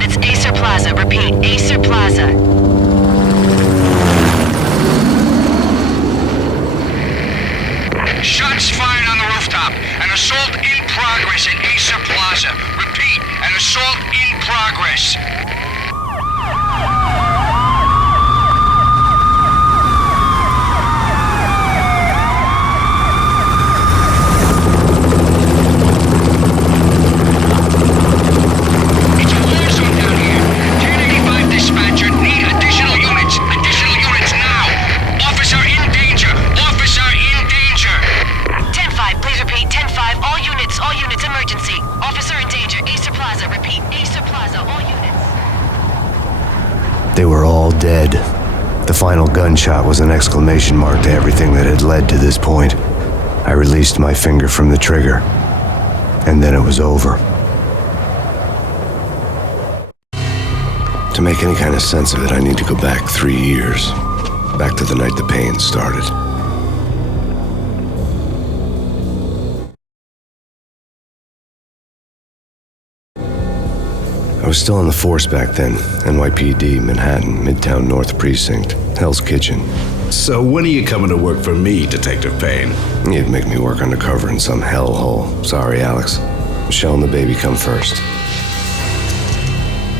It's Acer Plaza. Repeat, Acer Plaza. Shots fired on the rooftop. An assault in progress at Acer Plaza. Repeat, an assault in progress. It's a war zone down here. 1085 dispatcher, need additional units. Additional units now. Officer in danger. Officer in danger. 10-5, please repeat. 10-5, all units, emergency. Officer in danger, Acer Plaza. Repeat, Acer Plaza, all units. They were all dead. The final gunshot was an exclamation mark to everything that had led to this point. I released my finger from the trigger, and then it was over. To make any kind of sense of it, I need to go back 3 years. Back to the night the Payne started. I was still on the force back then. NYPD, Manhattan, Midtown North Precinct, Hell's Kitchen. So when are you coming to work for me, Detective Payne? You'd make me work undercover in some hellhole. Sorry, Alex. Michelle and the baby come first.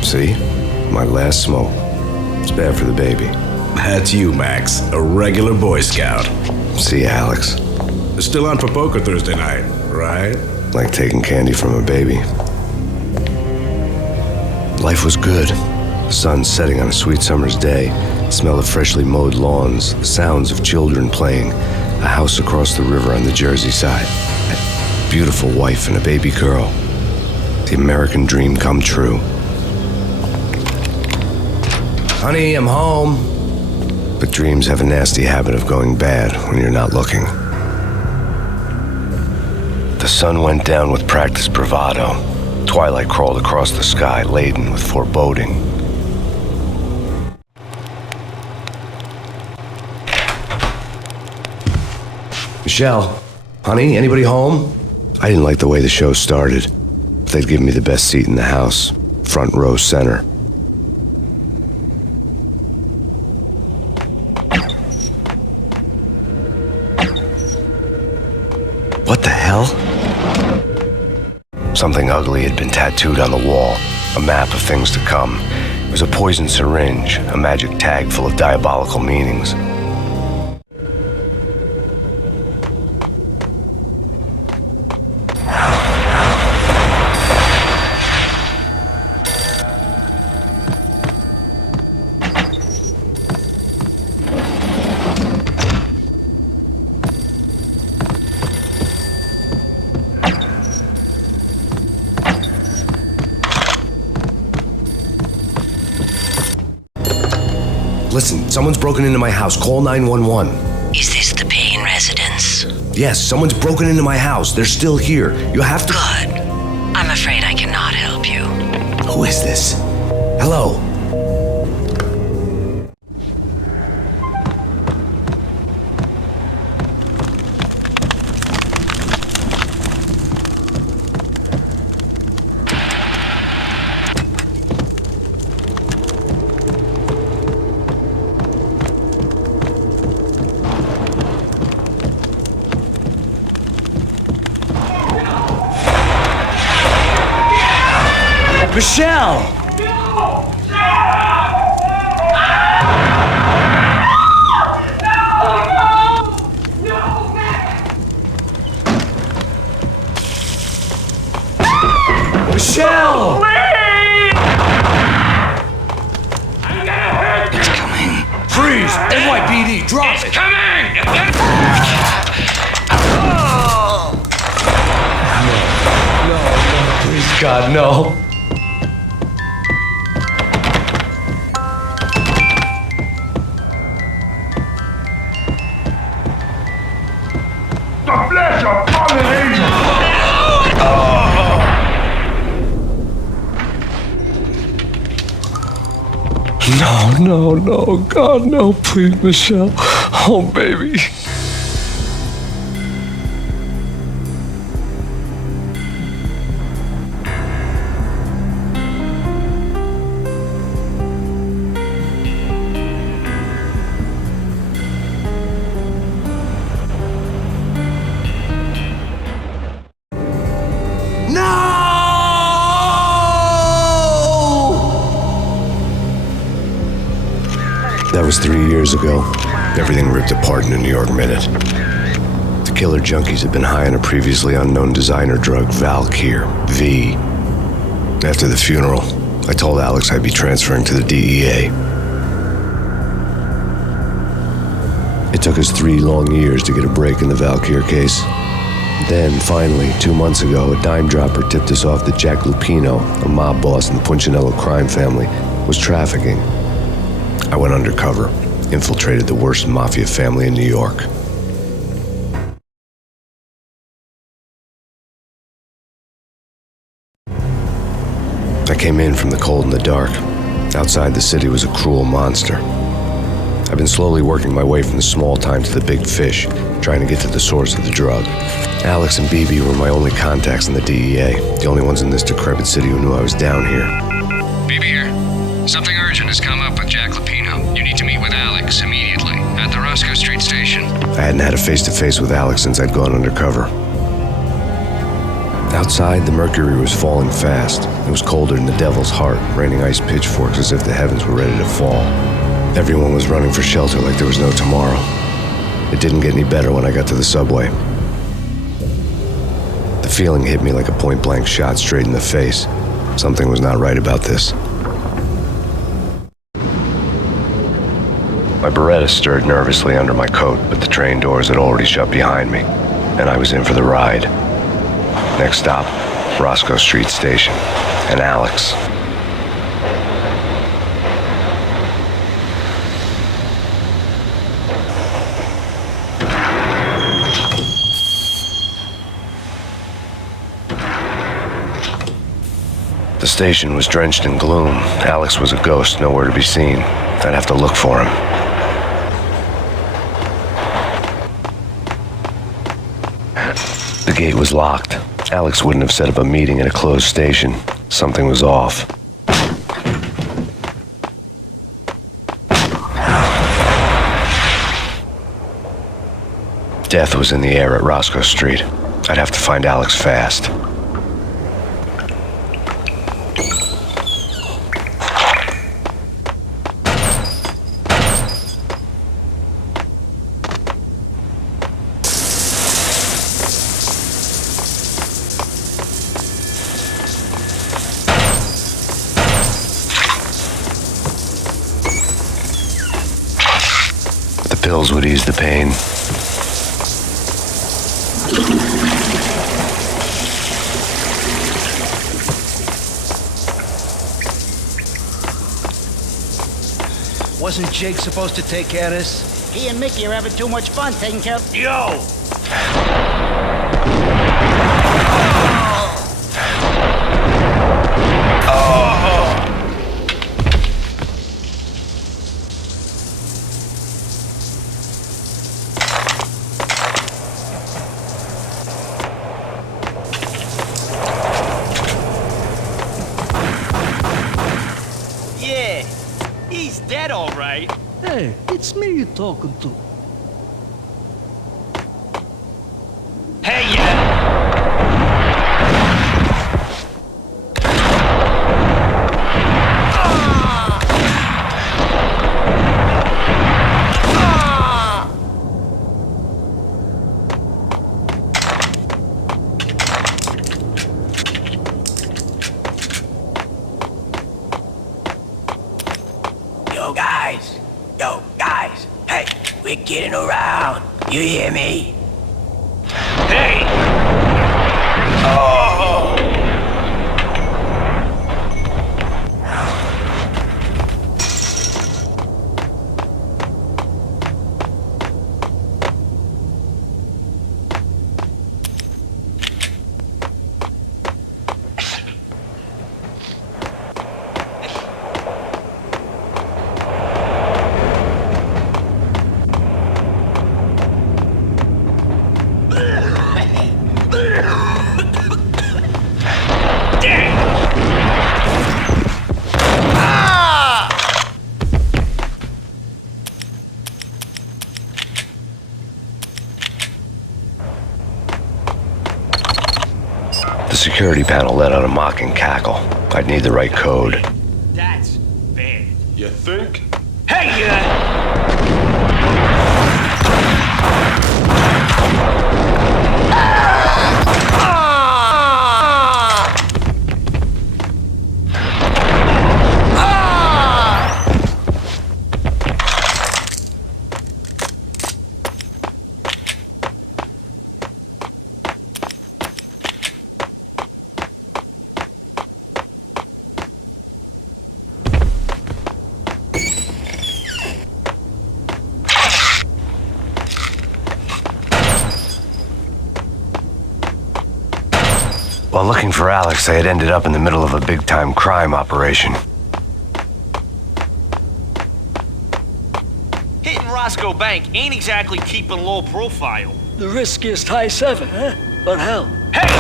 See? My last smoke. It's bad for the baby. That's you, Max. A regular Boy Scout. See, Alex. Still on for poker Thursday night, right? Like taking candy from a baby. Life was good. The sun setting on a sweet summer's day, the smell of freshly mowed lawns, the sounds of children playing, a house across the river on the Jersey side, a beautiful wife and a baby girl. The American dream come true. Honey, I'm home. But dreams have a nasty habit of going bad when you're not looking. The sun went down with practiced bravado. Twilight crawled across the sky, laden with foreboding. Michelle, honey, anybody home? I didn't like the way the show started, but they'd given me the best seat in the house, front row center. What the hell? Something ugly had been tattooed on the wall, a map of things to come. It was a poison syringe, a magic tag full of diabolical meanings. Listen, someone's broken into my house. Call 911. Is this the Payne residence? Yes, someone's broken into my house. They're still here. You have to... Good. I'm afraid I cannot help you. Who is this? Hello? Michelle! Michelle! It's coming. Freeze! NYPD, drop it! Coming! No, please, God, no. The flesh of fallen angels! No, God, no, please, Michelle. Oh, baby. That was 3 years ago. Everything ripped apart in a New York minute. The killer junkies had been high on a previously unknown designer drug, Valkyr, V. After the funeral, I told Alex I'd be transferring to the DEA. It took us 3 long years to get a break in the Valkyr case. Then, finally, 2 months ago, a dime dropper tipped us off that Jack Lupino, a mob boss in the Punchinello crime family, was trafficking. I went undercover, infiltrated the worst mafia family in New York. I came in from the cold and the dark. Outside the city was a cruel monster. I've been slowly working my way from the small time to the big fish, trying to get to the source of the drug. Alex and BB were my only contacts in the DEA, the only ones in this decrepit city who knew I was down here. BB here. Something urgent has come up with Jack Lupino. You need to meet with Alex immediately at the Roscoe Street station. I hadn't had a face-to-face with Alex since I'd gone undercover. Outside, the mercury was falling fast. It was colder than the devil's heart, raining ice pitchforks as if the heavens were ready to fall. Everyone was running for shelter like there was no tomorrow. It didn't get any better when I got to the subway. The feeling hit me like a point-blank shot straight in the face. Something was not right about this. My Beretta stirred nervously under my coat, but the train doors had already shut behind me, and I was in for the ride. Next stop, Roscoe Street Station, and Alex. The station was drenched in gloom. Alex was a ghost, nowhere to be seen. I'd have to look for him. The gate was locked. Alex wouldn't have set up a meeting in a closed station. Something was off. Death was in the air at Roscoe Street. I'd have to find Alex fast. Pills would ease the pain. Wasn't Jake supposed to take care of this? He and Mickey are having too much fun taking care of... Yo! He's dead, all right. Hey, it's me you're talking to. Hey, yeah! Yo, guys, hey, we're getting around. You hear me? Hey! Oh! The security panel let out a mocking cackle. I'd need the right code. That's bad. You think? Hey! While looking for Alex, I had ended up in the middle of a big-time crime operation. Hitting Roscoe Bank ain't exactly keeping low profile. The riskiest high seven, huh? But hell. Hey!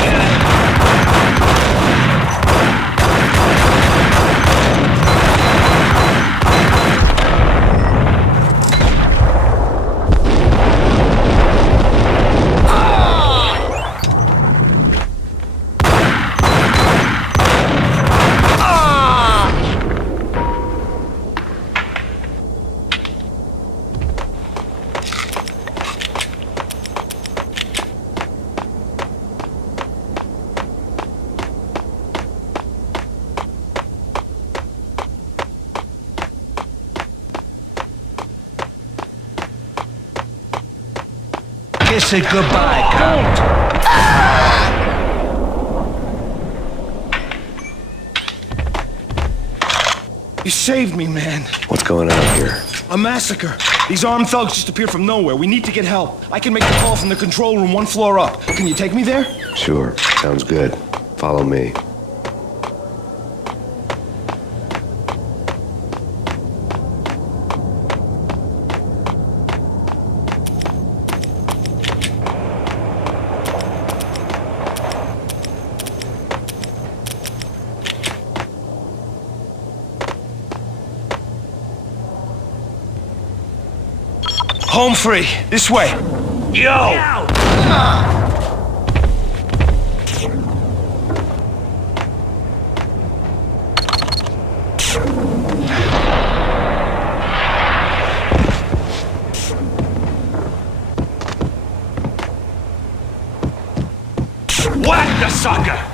Kiss it goodbye, Count. You saved me, man. What's going on here? A massacre. These armed thugs just appeared from nowhere. We need to get help. I can make the call from the control room 1 floor up. Can you take me there? Sure, sounds good. Follow me. Home free. This way. Yo! Whack the sucker!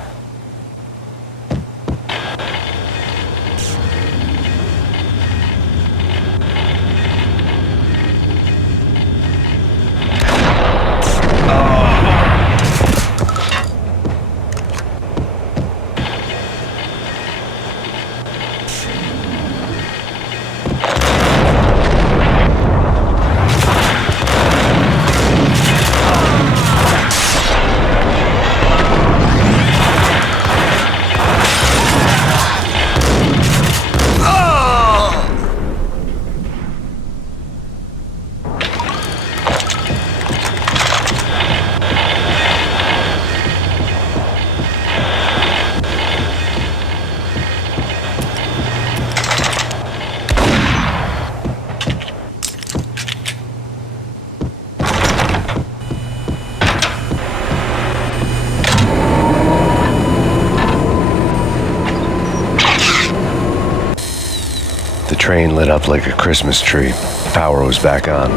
The train lit up like a Christmas tree. Power was back on.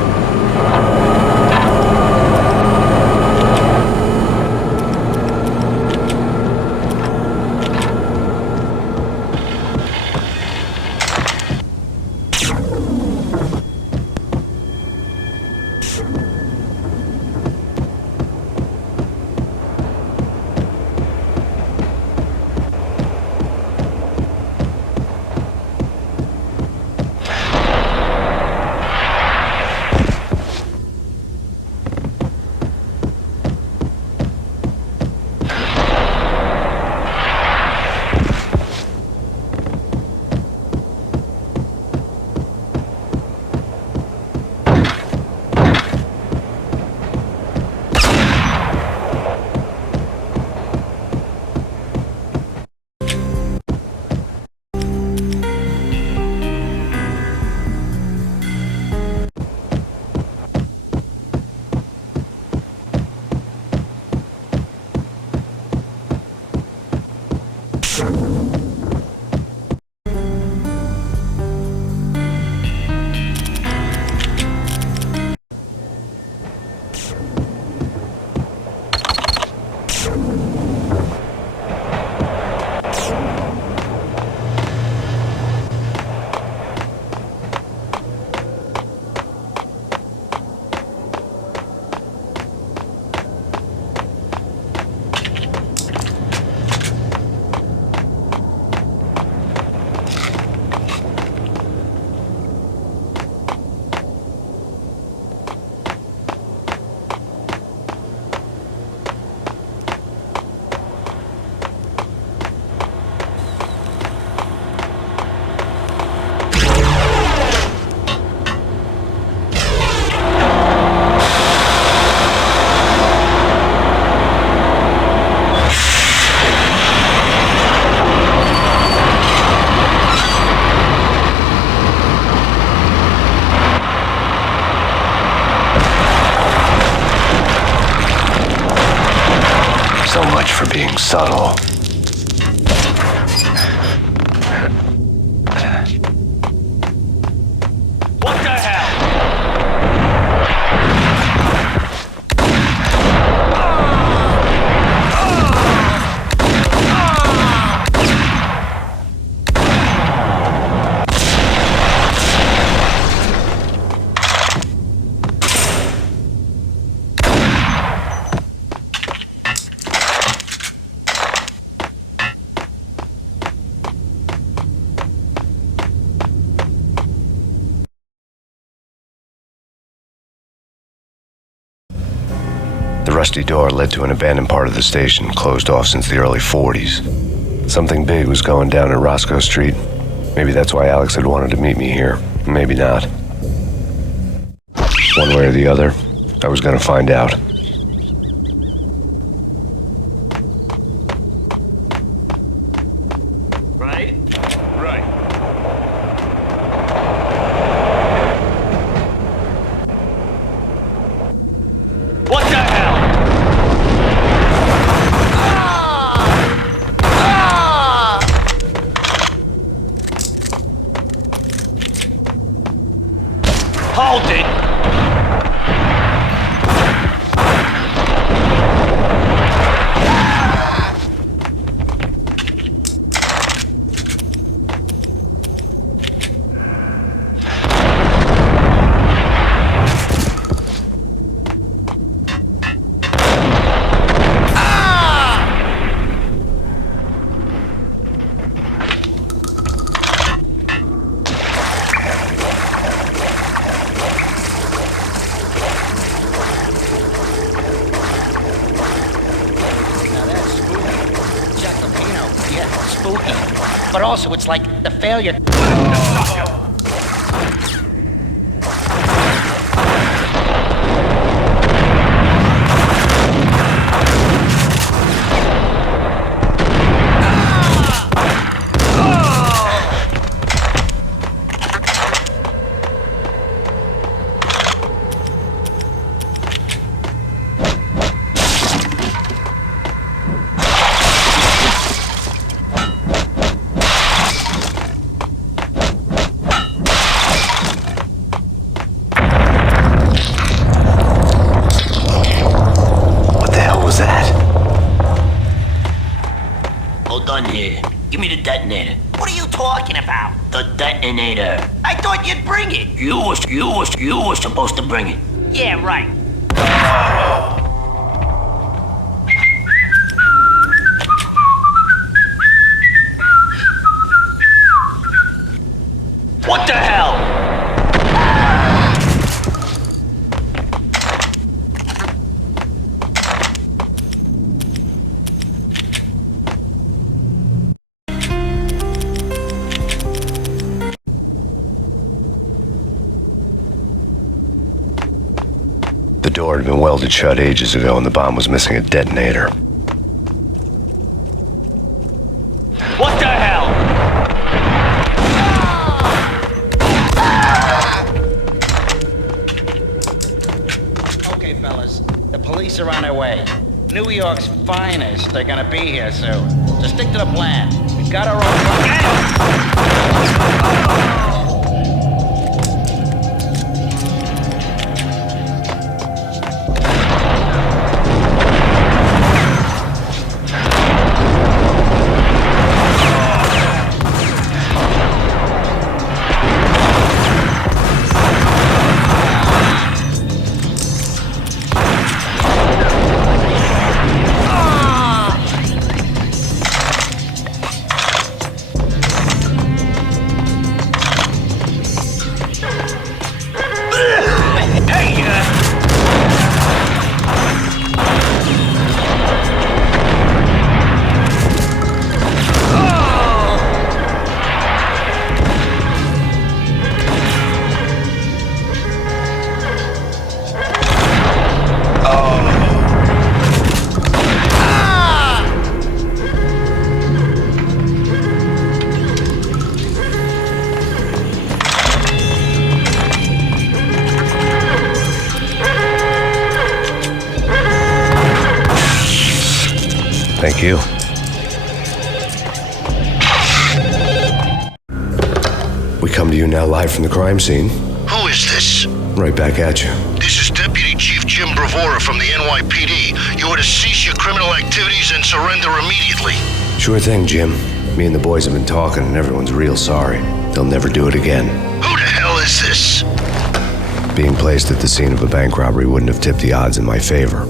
being subtle. What the hell? The rusty door led to an abandoned part of the station, closed off since the early 40s. Something big was going down at Roscoe Street. Maybe that's why Alex had wanted to meet me here. Maybe not. One way or the other, I was gonna find out. Right? Right. What the hell? Hold it! But also, it's like the failure. Here. Give me the detonator. What are you talking about? The detonator. I thought you'd bring it. You were supposed to bring it. Yeah, right. What the hell? The door had been welded shut ages ago and the bomb was missing a detonator. What the hell? Okay, fellas. The police are on their way. New York's finest are gonna be here soon. So stick to the plan. We've got our own... like you. We come to you now live from the crime scene. Who is this? Right back at you. This is Deputy Chief Jim Bravura from the NYPD. You are to cease your criminal activities and surrender immediately. Sure thing, Jim. Me and the boys have been talking and everyone's real sorry. They'll never do it again. Who the hell is this? Being placed at the scene of a bank robbery wouldn't have tipped the odds in my favor.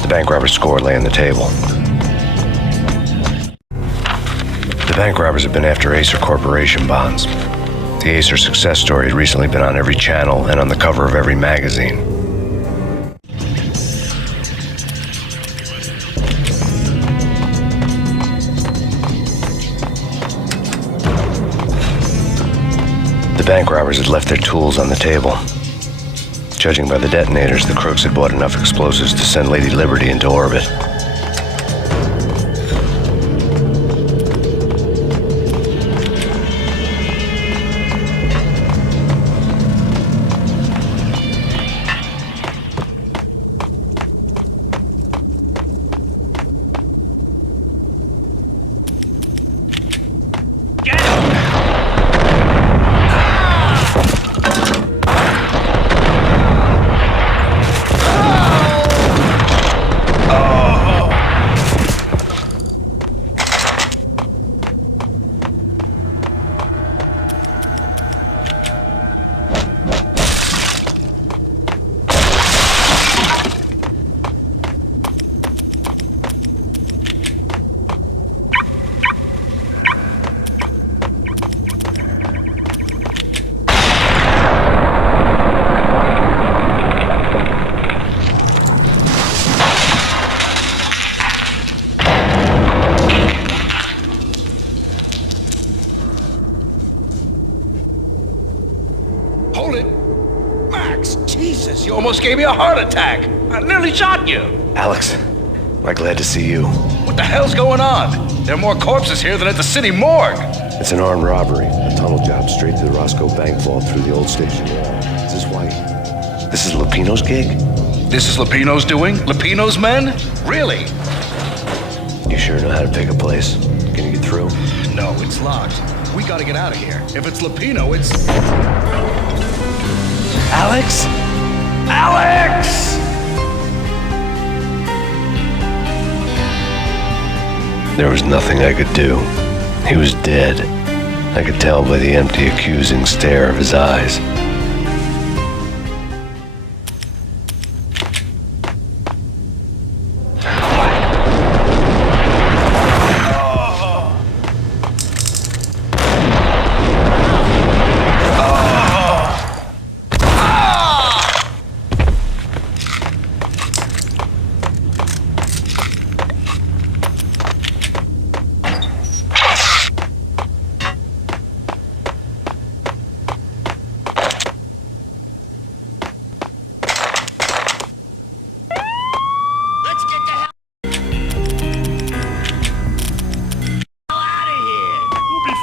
The bank robber's score lay on the table. The bank robbers have been after Acer Corporation bonds. The Acer success story had recently been on every channel and on the cover of every magazine. The bank robbers had left their tools on the table. Judging by the detonators, the crooks had bought enough explosives to send Lady Liberty into orbit. Hold it! Max, Jesus, you almost gave me a heart attack! I nearly shot you! Alex, am glad to see you. What the hell's going on? There are more corpses here than at the city morgue! It's an armed robbery. A tunnel job straight to the Roscoe Bank vault through the old station wall. Is this why? This is Lupino's gig? This is Lupino's doing? Lupino's men? Really? You sure know how to pick a place? Can you get through? No, it's locked. We gotta get out of here. If it's Lupino, it's... Alex? Alex! There was nothing I could do. He was dead. I could tell by the empty, accusing stare of his eyes.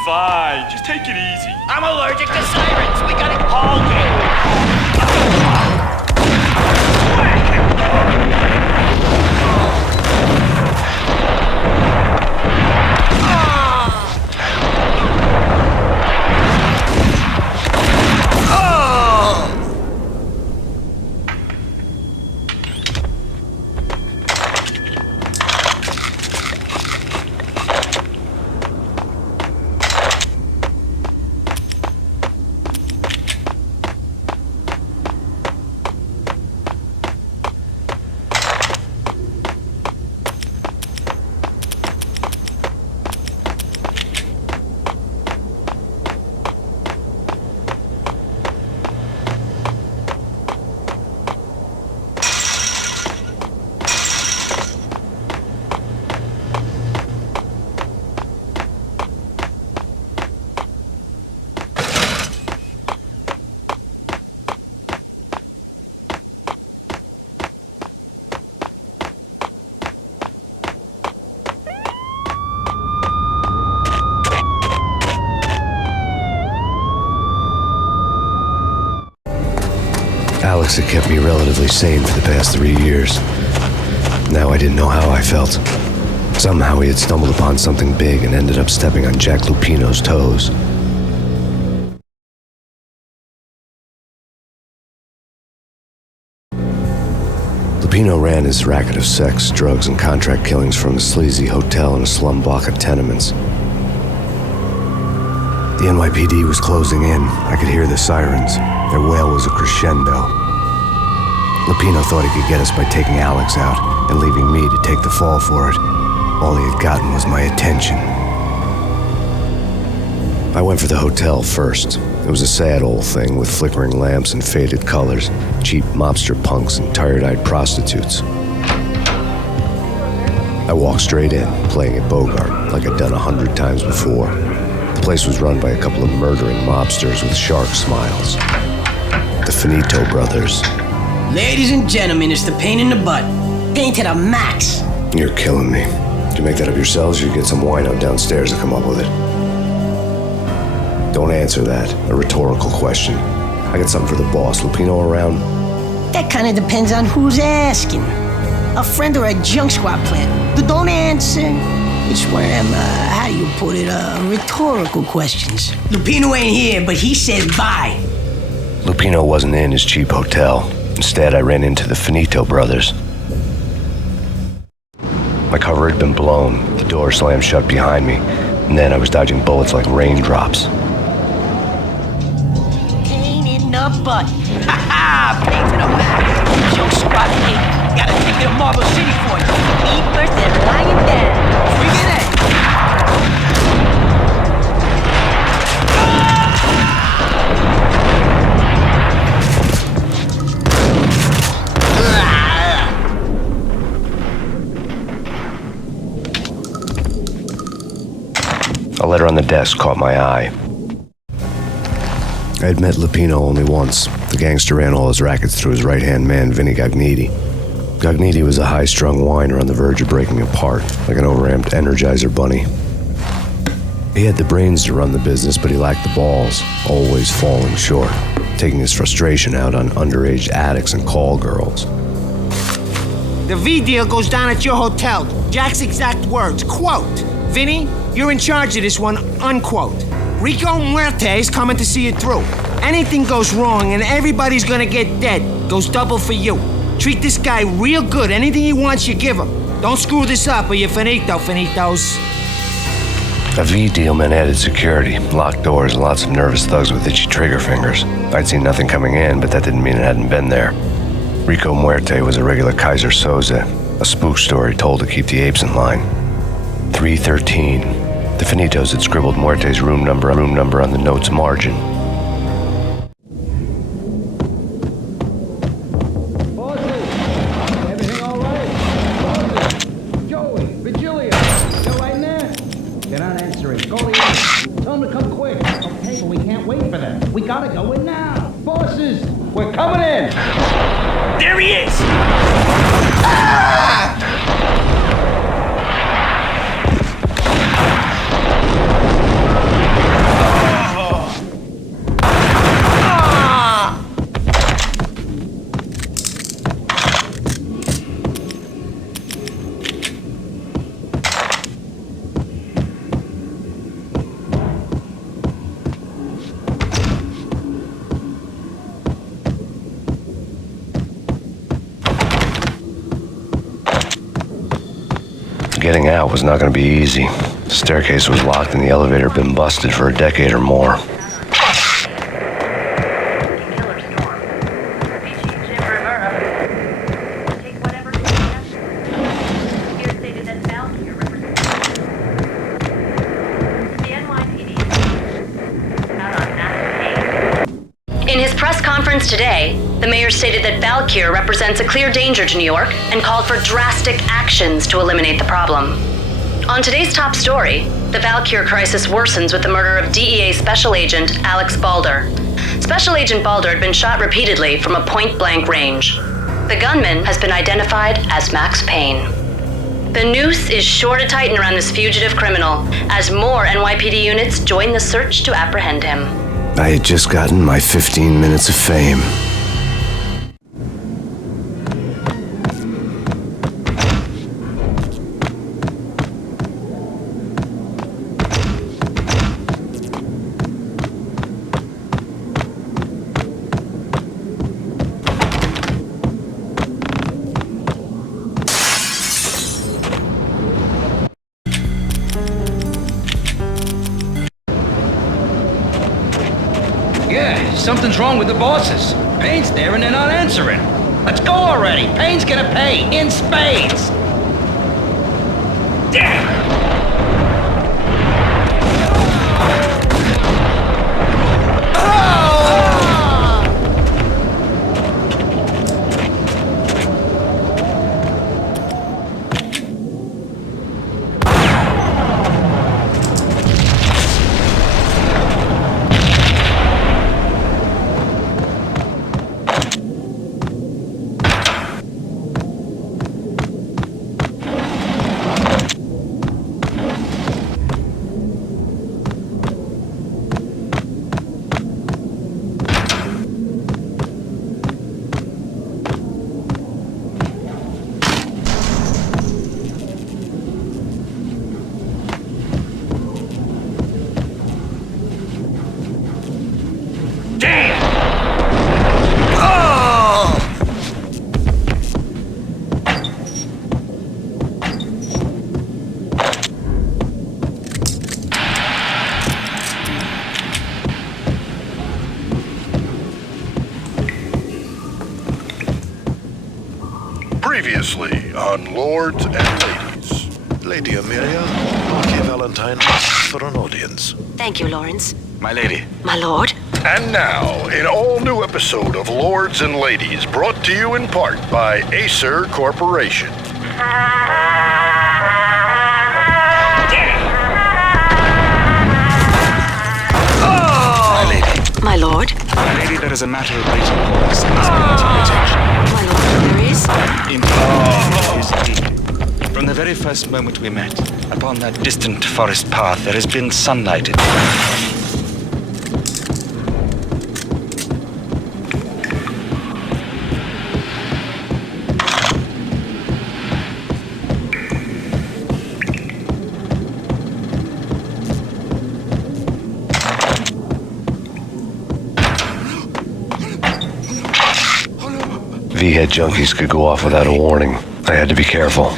Fine, just take it easy. I'm allergic to sirens. We got it all good. relatively sane for the past 3 years. Now I didn't know how I felt. Somehow he had stumbled upon something big and ended up stepping on Jack Lupino's toes. Lupino ran his racket of sex, drugs, and contract killings from a sleazy hotel in a slum block of tenements. The NYPD was closing in. I could hear the sirens. Their wail was a crescendo. Lupino thought he could get us by taking Alex out and leaving me to take the fall for it. All he had gotten was my attention. I went for the hotel first. It was a sad old thing with flickering lamps and faded colors, cheap mobster punks and tired-eyed prostitutes. I walked straight in, playing at Bogart, like I'd done 100 times before. The place was run by a couple of murdering mobsters with shark smiles. The Finito brothers. Ladies and gentlemen, it's the Payne in the butt. Payne to the max. You're killing me. Did you make that up yourselves, or you get some wino downstairs to come up with it? Don't answer that. A rhetorical question. I got something for the boss. Lupino around? That kind of depends on who's asking. A friend or a junk squad plan. Don't answer. It's one of them, how do you put it, rhetorical questions. Lupino ain't here, but he said bye. Lupino wasn't in his cheap hotel. Instead, I ran into the Finito brothers. My cover had been blown. The door slammed shut behind me, and then I was dodging bullets like raindrops. Payne in the butt. Ha ha! Payne to the max. Junk squad Payne. Gotta take it to Marble City for you. Eat first and lying down. Bring it in. A letter on the desk caught my eye. I had met Lupino only once. The gangster ran all his rackets through his right-hand man, Vinny Gagniti. Gagniti was a high-strung whiner on the verge of breaking apart, like an overamped Energizer bunny. He had the brains to run the business, but he lacked the balls, always falling short, taking his frustration out on underage addicts and call girls. The V deal goes down at your hotel. Jack's exact words, quote, "Vinny, you're in charge of this one," unquote. Rico Muerte's coming to see it through. Anything goes wrong and everybody's gonna get dead, goes double for you. Treat this guy real good. Anything he wants, you give him. Don't screw this up or you're finito, finitos. A V deal meant added security, locked doors, and lots of nervous thugs with itchy trigger fingers. I'd seen nothing coming in, but that didn't mean it hadn't been there. Rico Muerte was a regular Kaiser Soze, a spook story told to keep the apes in line. 313. The Finitos had scribbled Muerte's room number on the note's margin. Everything all right? Joey, Vigilante, you right in there? They're not answering. Go to the tell them to come quick. Okay, but we can't wait for them. We gotta go in now. Bosses, we're coming in. There he is! Getting out was not going to be easy. The staircase was locked and the elevator had been busted for a decade or more. In his press conference today, the mayor stated that Valkyr represents a clear danger to New York and called for drastic actions to eliminate the problem. On today's top story, the Valkyr crisis worsens with the murder of DEA Special Agent Alex Balder. Special Agent Balder had been shot repeatedly from a point-blank range. The gunman has been identified as Max Payne. The noose is sure to tighten around this fugitive criminal as more NYPD units join the search to apprehend him. I had just gotten my 15 minutes of fame. Something's wrong with the bosses. Payne's there and they're not answering. Let's go already. Payne's gonna pay in spades. Damn! Previously on Lords and Ladies. Lady Amelia, Marquis Valentine asks for an audience. Thank you, Lawrence. My lady. My lord. And now, an all-new episode of Lords and Ladies, brought to you in part by Acer Corporation. My lady. My lord. My lady, there is a matter of great importance that must bring to your attention. My lord, there is. Indeed. From the very first moment we met, upon that distant forest path, there has been sunlight in V-head junkies could go off without a warning. I had to be careful.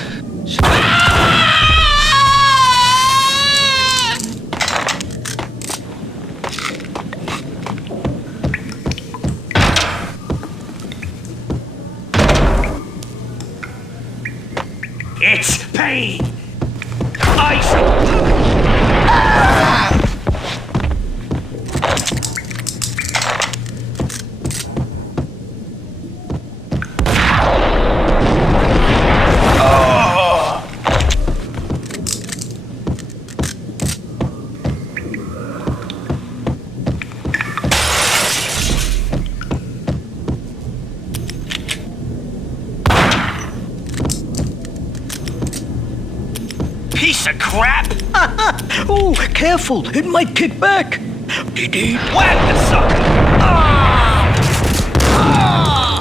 It's Payne! Ice! Piece of crap! Oh, careful. It might kick back. Indeed. Whack the sucker! Ah! Ah!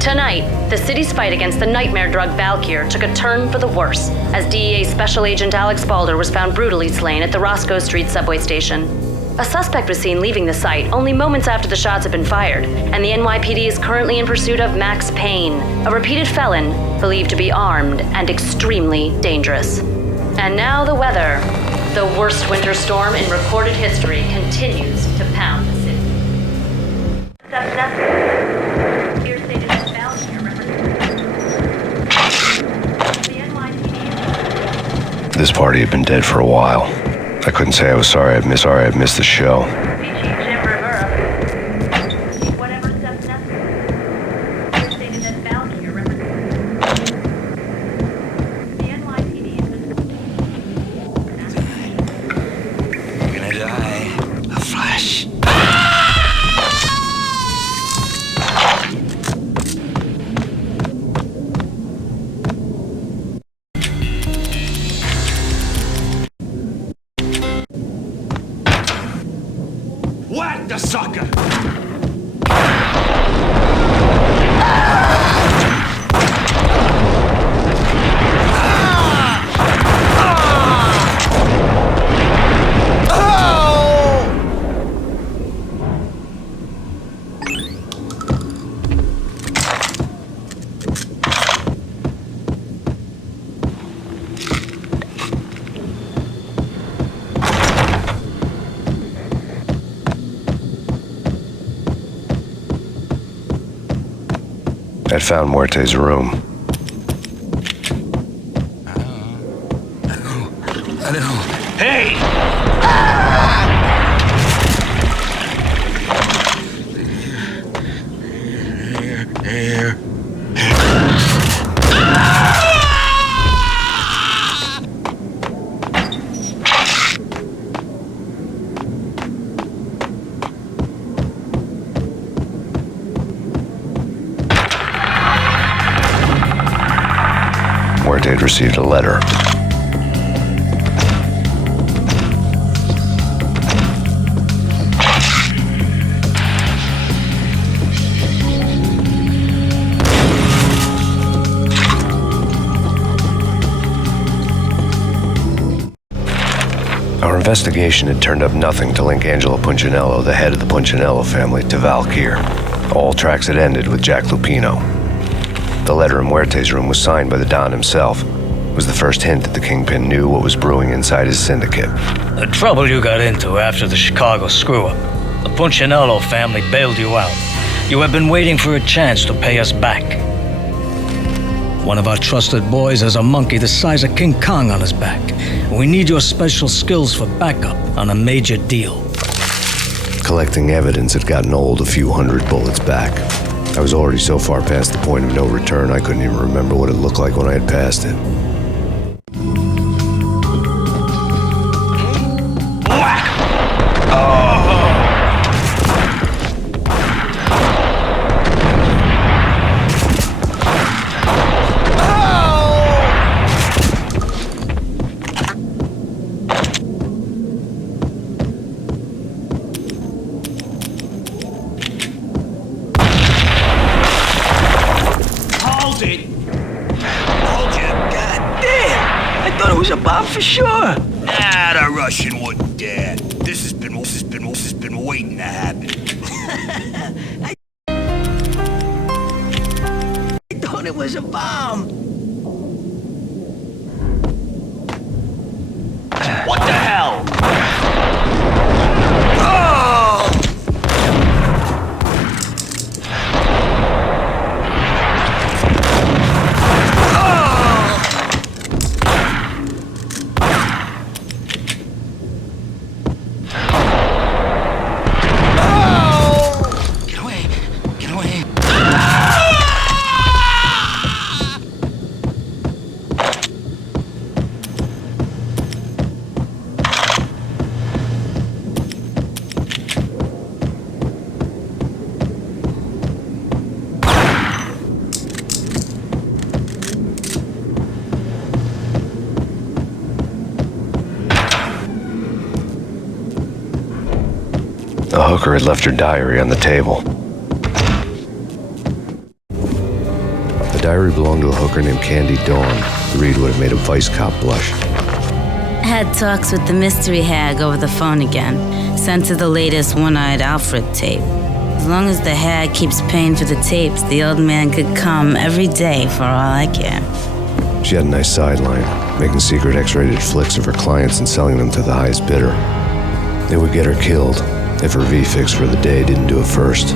Tonight, the city's fight against the nightmare drug Valkyr took a turn for the worse, as DEA Special Agent Alex Balder was found brutally slain at the Roscoe Street subway station. A suspect was seen leaving the site only moments after the shots had been fired, and the NYPD is currently in pursuit of Max Payne, a repeated felon believed to be armed and extremely dangerous. And now the weather. The worst winter storm in recorded history continues to pound the city. Here stated as Valkyr the NYPD. This party had been dead for a while. I couldn't say I was sorry I'd missed the show. Whatever steps necessary. Here stated as Valkyr the NYPD You're gonna die. A flash. Whack the sucker! I'd found Muerte's room. Hey! Muerte had received a letter. Our investigation had turned up nothing to link Angelo Punchinello, the head of the Punchinello family, to Valkyr. All tracks had ended with Jack Lupino. The letter in Muerte's room was signed by the Don himself. It was the first hint that the Kingpin knew what was brewing inside his syndicate. The trouble you got into after the Chicago screw-up. The Punchinello family bailed you out. You have been waiting for a chance to pay us back. One of our trusted boys has a monkey the size of King Kong on his back. We need your special skills for backup on a major deal. Collecting evidence had gotten old a few hundred bullets back. I was already so far past the point of no return, I couldn't even remember what it looked like when I had passed it. For sure. Ah, the Russian wouldn't dare. This has been waiting to happen. I thought it was a bomb. What the hell? The hooker had left her diary on the table. The diary belonged to a hooker named Candy Dawn. The read would have made a vice cop blush. Had talks with the mystery hag over the phone again. Sent her the latest One-Eyed Alfred tape. As long as the hag keeps paying for the tapes, the old man could come every day for all I care. She had a nice sideline, making secret X-rated flicks of her clients and selling them to the highest bidder. It would get her killed if her V-fix for the day didn't do it first.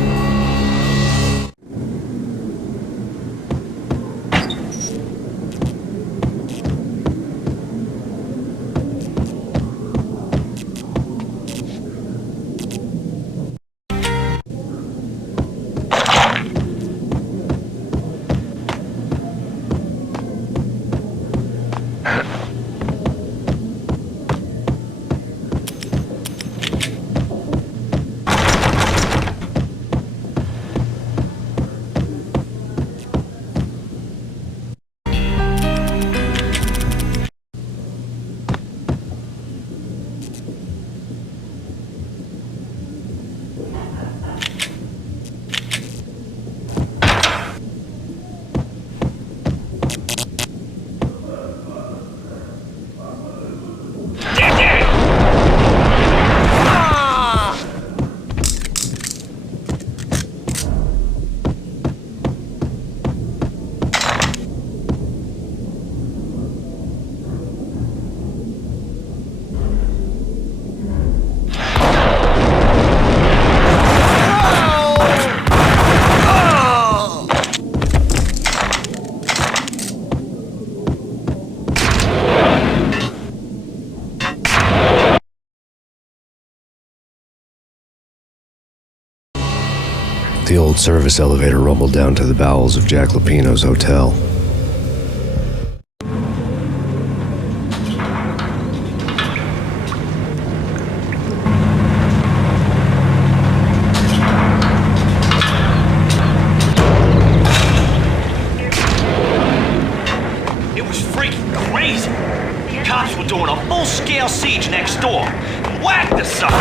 The old service elevator rumbled down to the bowels of Jack Lupino's hotel. It was freaking crazy. Cops were doing a full-scale siege next door. Whack the sucker!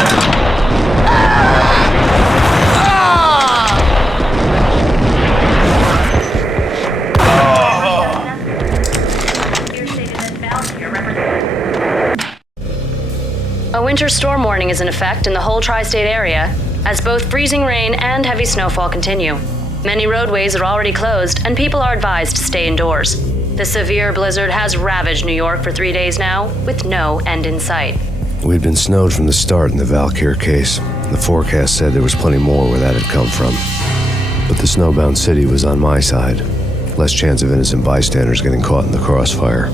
A winter storm warning is in effect in the whole tri-state area, as both freezing rain and heavy snowfall continue. Many roadways are already closed, and people are advised to stay indoors. The severe blizzard has ravaged New York for 3 days now, with no end in sight. We'd been snowed from the start in the Valkyr case. The forecast said there was plenty more where that had come from. But the snowbound city was on my side. Less chance of innocent bystanders getting caught in the crossfire.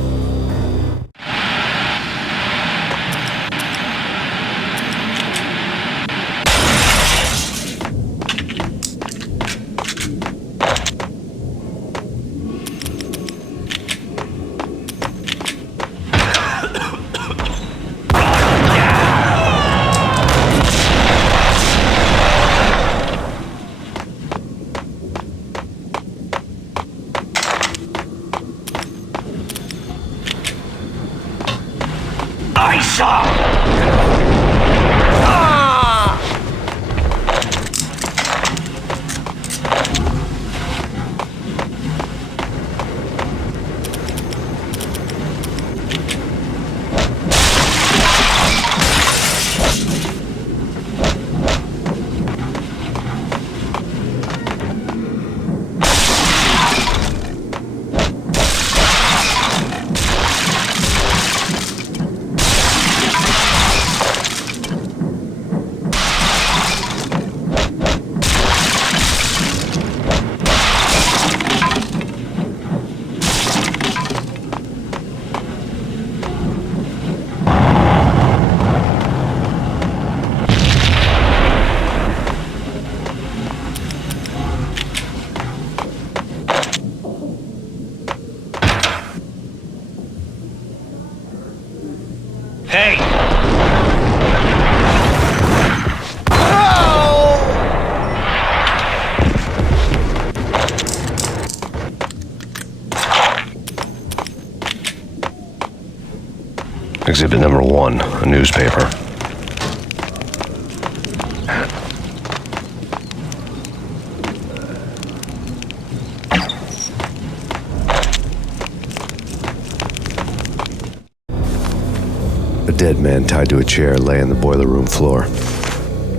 Hey! Exhibit number 1, a newspaper. A dead man tied to a chair lay on the boiler room floor.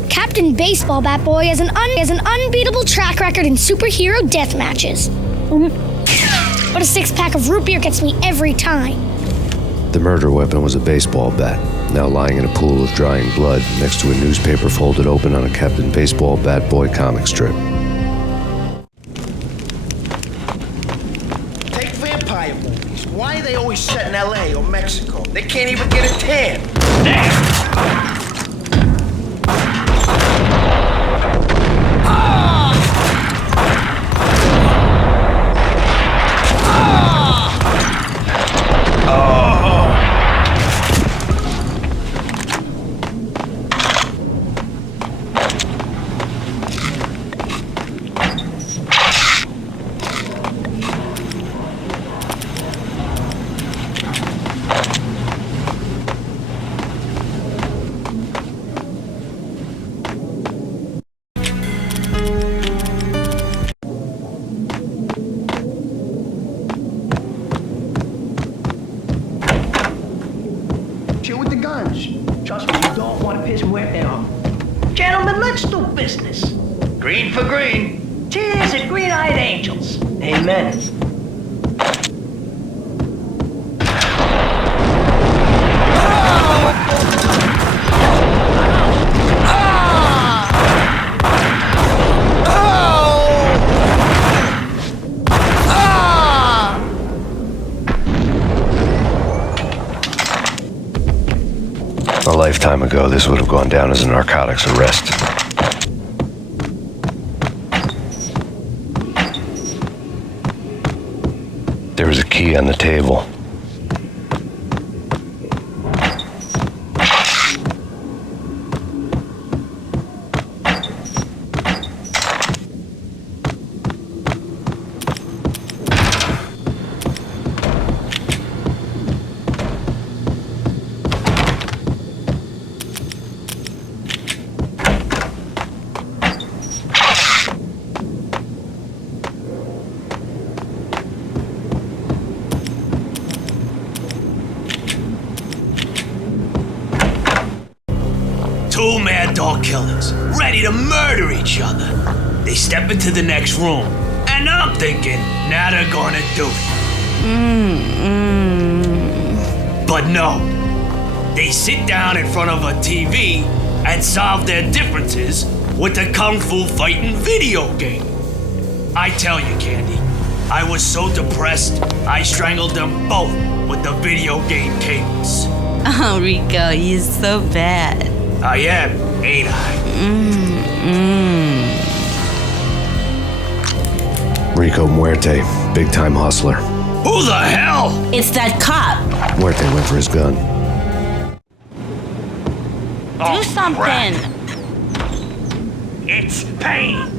Captain Baseball Bat Boy has an unbeatable track record in superhero death matches. But a 6-pack of root beer gets me every time. The murder weapon was a baseball bat, now lying in a pool of drying blood next to a newspaper folded open on a Captain Baseball Bat Boy comic strip. Take vampire movies. Why are they always set in L.A. or Mexico? They can't even get a tan. Chill with the guns. Trust me, you don't want to piss where they are. Gentlemen, let's do business. Green for green. Cheers and green-eyed angels. Amen. A lifetime ago, this would have gone down as a narcotics arrest. There was a key on the table. Two mad dog killers, ready to murder each other. They step into the next room, and I'm thinking, now they're gonna do it. But no. They sit down in front of a TV and solve their differences with a kung fu fighting video game. I tell you, Candy, I was so depressed, I strangled them both with the video game cables. Oh, Rico, you're so bad. I am, ain't I? Rico Muerte, big-time hustler. Who the hell? It's that cop. Muerte went for his gun. Do something. It's Payne.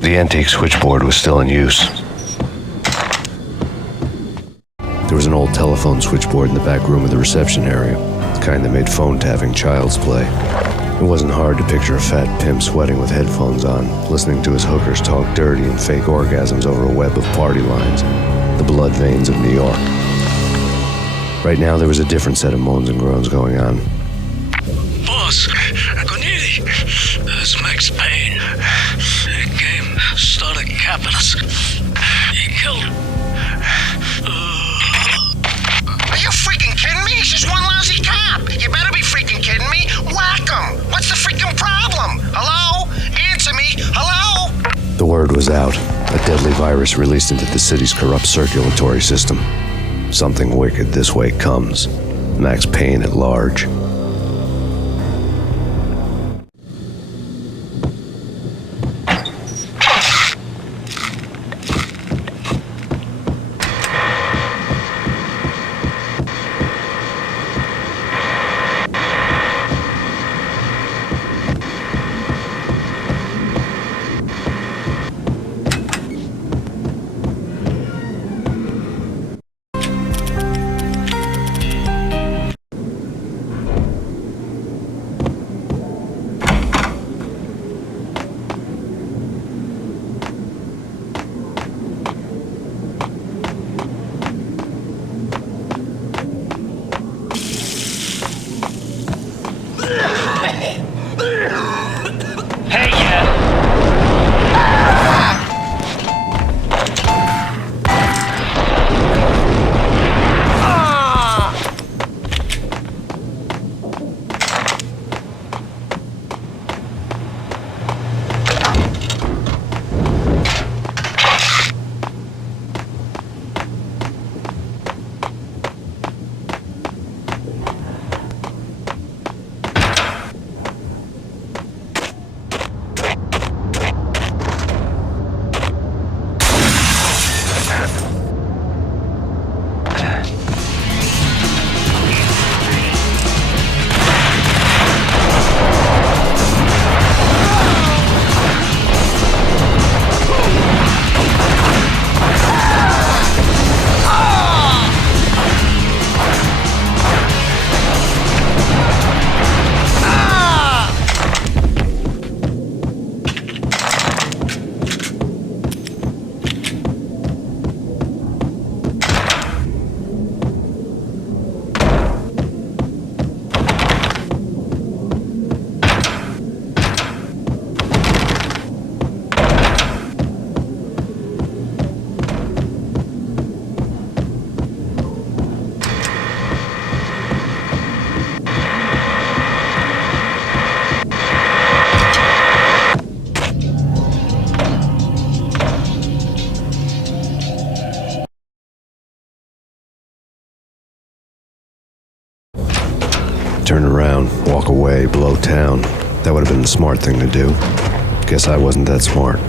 The antique switchboard was still in use. There was an old telephone switchboard in the back room of the reception area, the kind that made phone tapping child's play. It wasn't hard to picture a fat pimp sweating with headphones on, listening to his hookers talk dirty and fake orgasms over a web of party lines, the blood veins of New York. Right now, there was a different set of moans and groans going on. Boss, Corneli, it's Max Payne. The game started capping us. He killed him. Are you freaking kidding me? He's just one lousy cop. You better be freaking kidding me. Whack him. What's the freaking problem? Hello? Answer me. Hello? The word was out. A deadly virus released into the city's corrupt circulatory system. Something wicked this way comes. Max Payne at large. turn around, walk away, blow town. That would have been the smart thing to do. Guess I wasn't that smart.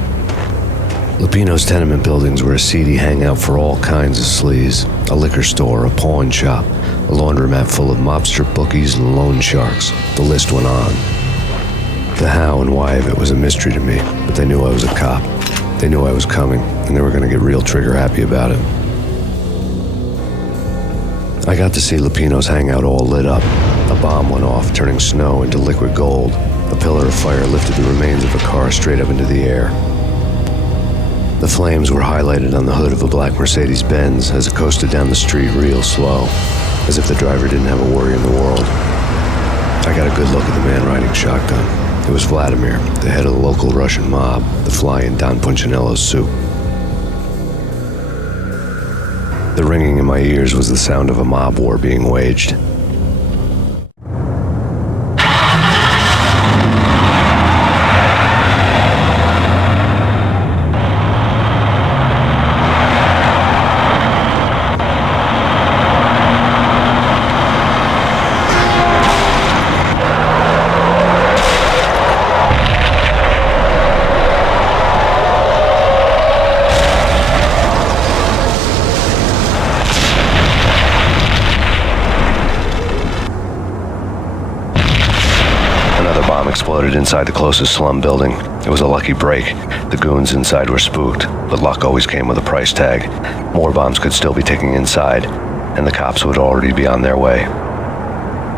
Lupino's tenement buildings were a seedy hangout for all kinds of sleaze. A liquor store, a pawn shop, a laundromat full of mobster bookies and loan sharks. The list went on. The how and why of it was a mystery to me, but they knew I was a cop. They knew I was coming, and they were going to get real trigger-happy about it. I got to see Lupino's hangout all lit up. A bomb went off, turning snow into liquid gold. A pillar of fire lifted the remains of a car straight up into the air. The flames were highlighted on the hood of a black Mercedes-Benz as it coasted down the street real slow, as if the driver didn't have a worry in the world. I got a good look at the man riding shotgun. It was Vladimir, the head of the local Russian mob, the fly in Don Punchinello's soup. The ringing in my ears was the sound of a mob war being waged. Exploded inside the closest slum building. It was a lucky break. The goons inside were spooked, but luck always came with a price tag. More bombs could still be ticking inside, and the cops would already be on their way.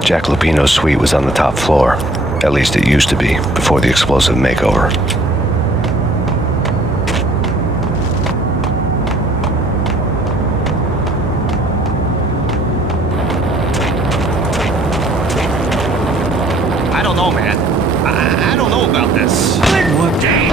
Jack Lupino's suite was on the top floor. At least it used to be, before the explosive makeover. I don't know, man. I don't know about this. What day?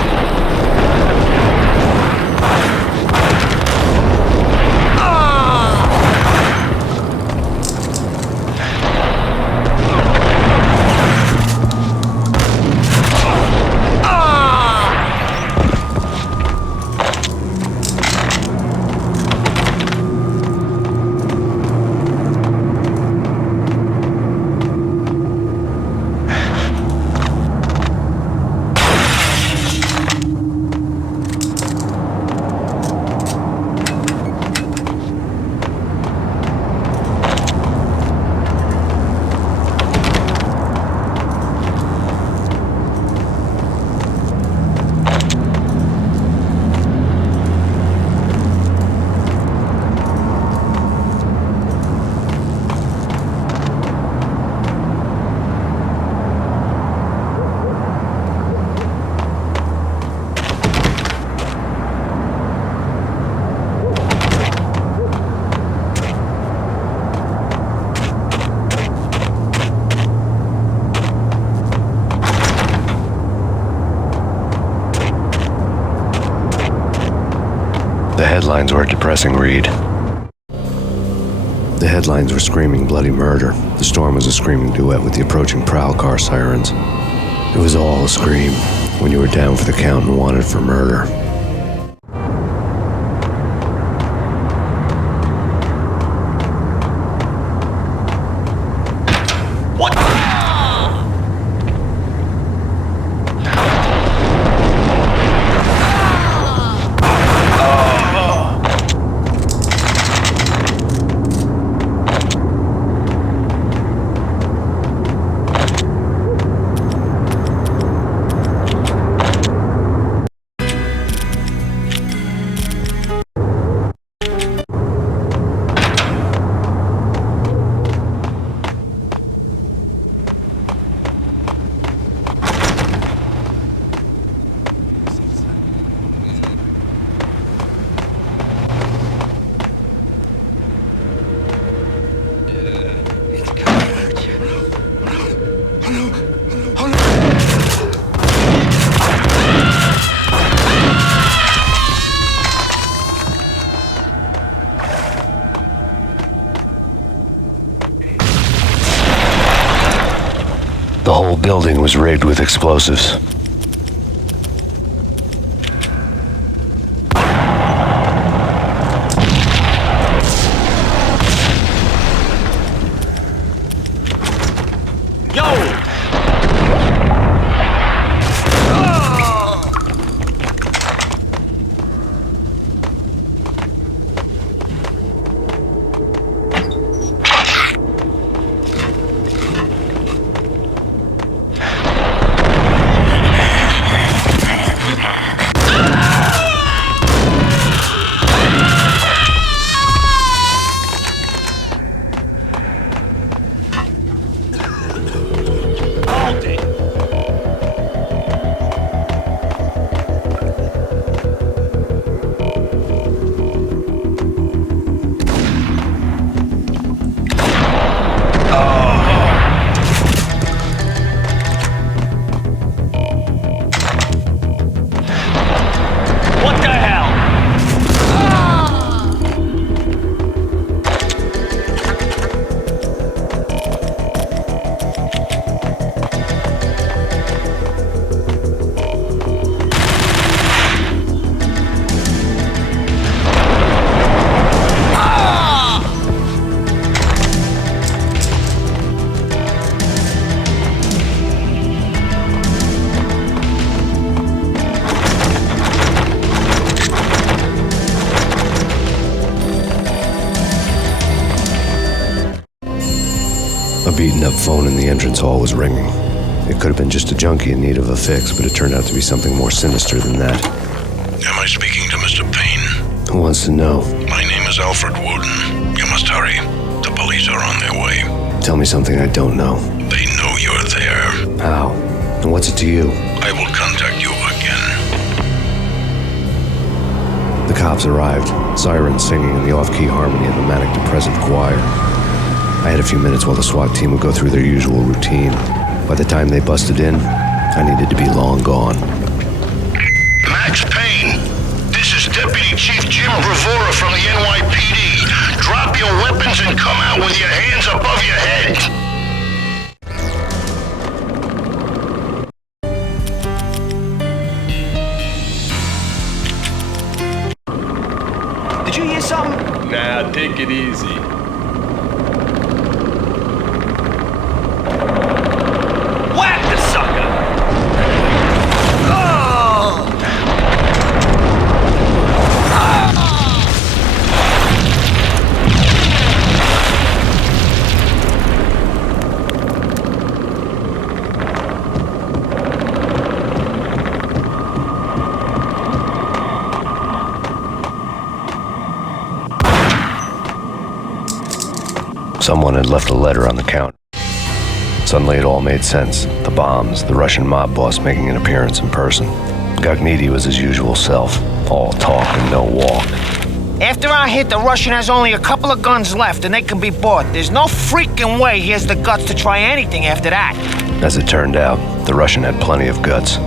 The headlines were a depressing read. The headlines were screaming bloody murder. The storm was a screaming duet with the approaching prowl car sirens. It was all a scream when you were down for the count and wanted for murder. The whole building was rigged with explosives. A beaten-up phone in the entrance hall was ringing. It could have been just a junkie in need of a fix, but it turned out to be something more sinister than that. Am I speaking to Mr. Payne? Who wants to know? My name is Alfred Woden. You must hurry. The police are on their way. Tell me something I don't know. They know you're there. How? And what's it to you? I will contact you again. The cops arrived, sirens singing in the off-key harmony of a manic-depressive choir. I had a few minutes while the SWAT team would go through their usual routine. By the time they busted in, I needed to be long gone. Max Payne, this is Deputy Chief Jim Bravura from the NYPD. Drop your weapons and come out with your hands above your head. Did you hear something? Nah, take it easy. Whack the sucker! Someone had left a letter on the counter. Suddenly it all made sense. The bombs, the Russian mob boss making an appearance in person. Gagniti was his usual self, all talk and no walk. After our hit, the Russian has only a couple of guns left and they can be bought. There's no freaking way he has the guts to try anything after that. As it turned out, the Russian had plenty of guts.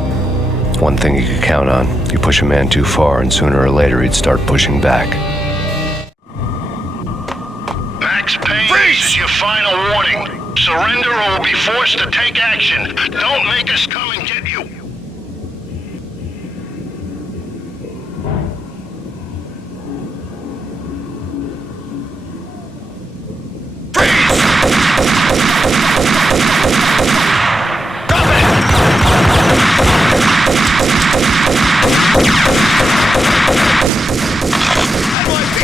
One thing you could count on, you push a man too far and sooner or later he'd start pushing back. Max Payne, this is your final warning. Surrender or we'll be forced to take action. Don't make us come and get you.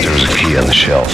There was a key on the shelf.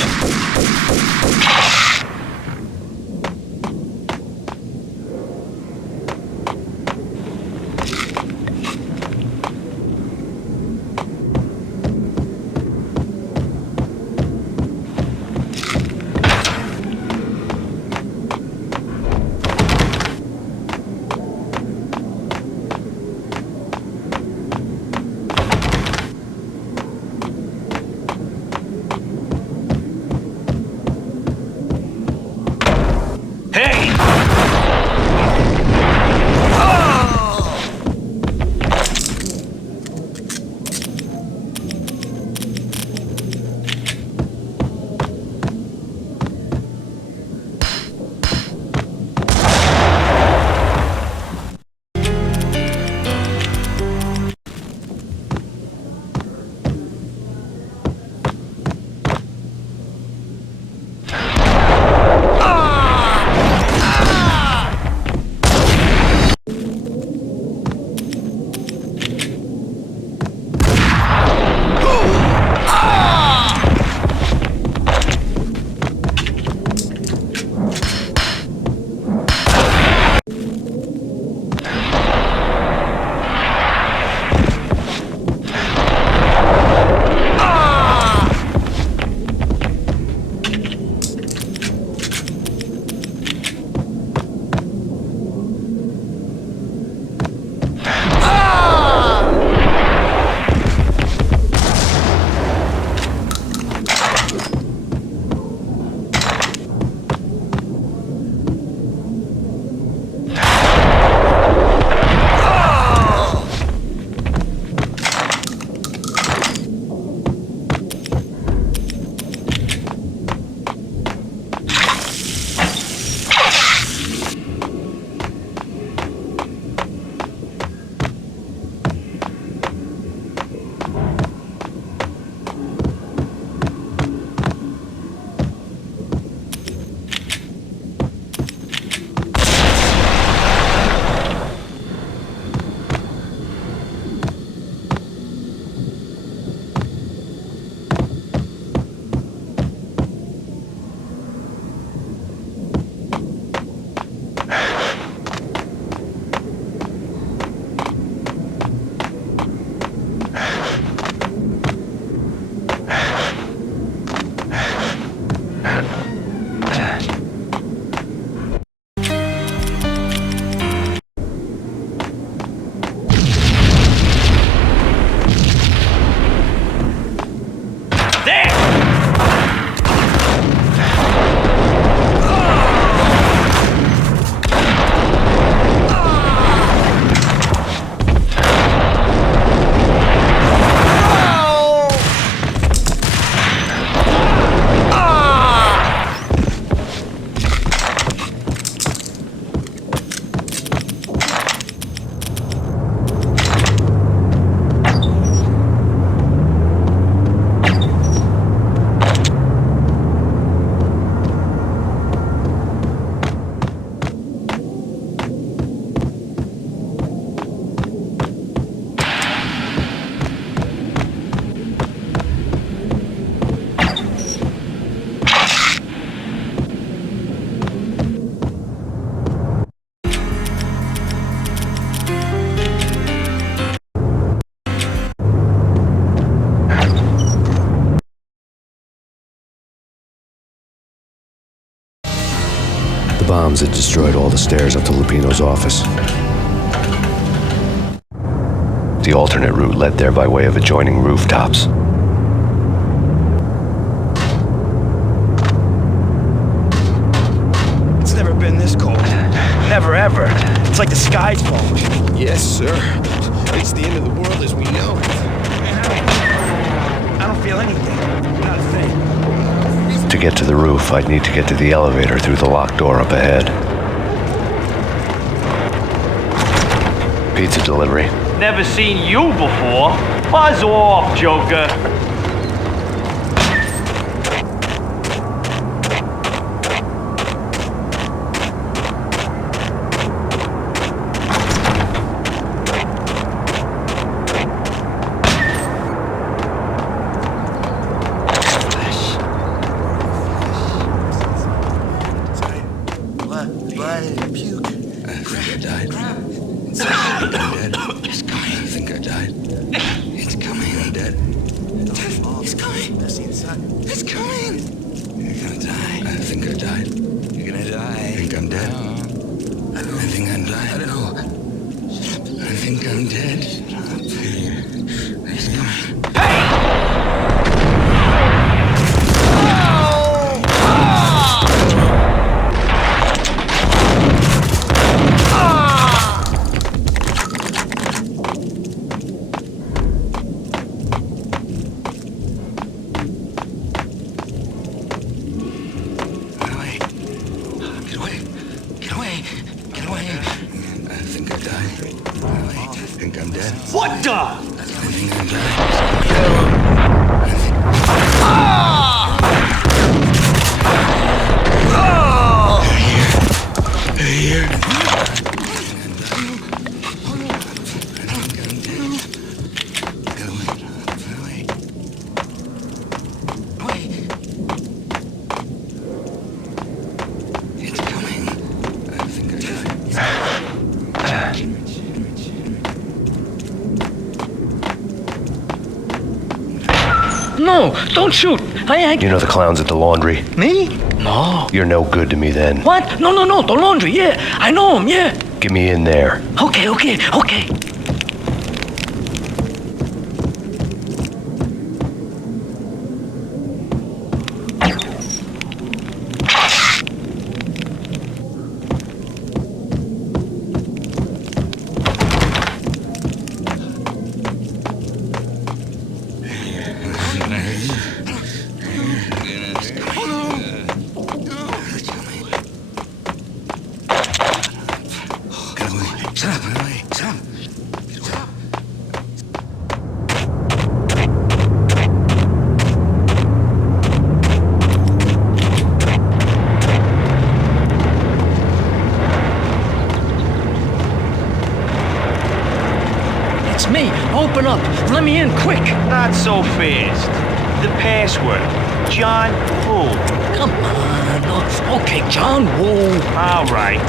clowns had destroyed all the stairs up to Lupino's office. The alternate route led there by way of adjoining rooftops. It's never been this cold. Never ever. It's like the sky's falling. Yes, sir. It's the end of the world as we know it. I don't feel anything. Not a thing. To get to the roof, I'd need to get to the elevator through the locked door up ahead. Pizza delivery. Never seen you before. Buzz off, Joker. What the? No, don't shoot. You know the clowns at the laundry? Me? No. You're no good to me then. What? No, the laundry, yeah. I know him, yeah. Get me in there. Okay. Me, open up. Let me in, quick. Not so fast. The password. John Woo. Come on. Okay, John Woo. All right.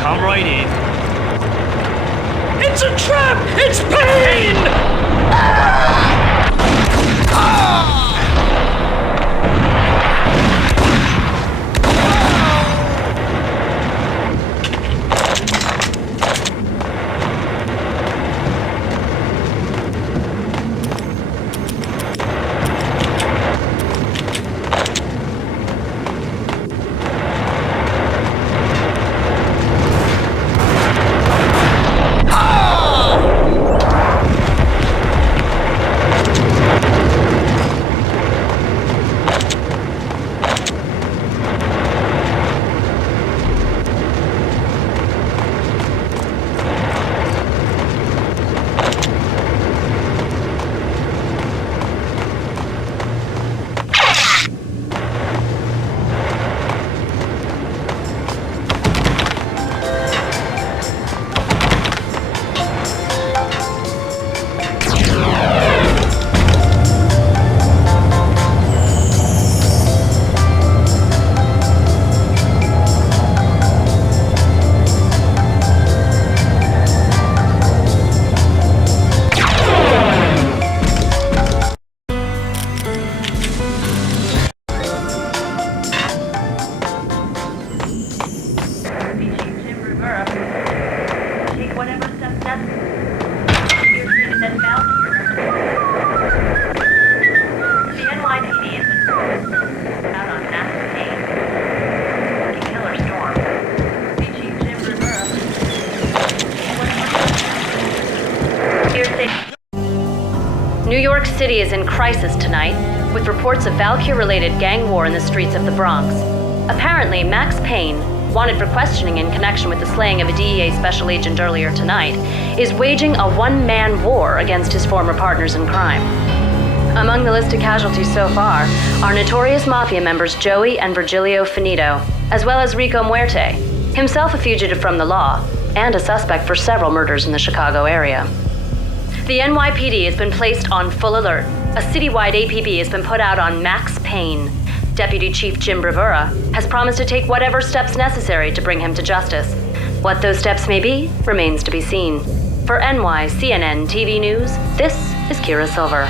Come right in. It's a trap! It's Payne! New York City is in crisis tonight, with reports of Valkyr-related gang war in the streets of the Bronx. Apparently, Max Payne, wanted for questioning in connection with the slaying of a DEA special agent earlier tonight, is waging a one-man war against his former partners in crime. Among the listed casualties so far are notorious mafia members Joey and Virgilio Finito, as well as Rico Muerte, himself a fugitive from the law, and a suspect for several murders in the Chicago area. The NYPD has been placed on full alert. A citywide APB has been put out on Max Payne. Deputy Chief Jim Rivera has promised to take whatever steps necessary to bring him to justice. What those steps may be remains to be seen. For NYCNN TV News, this is Kira Silver.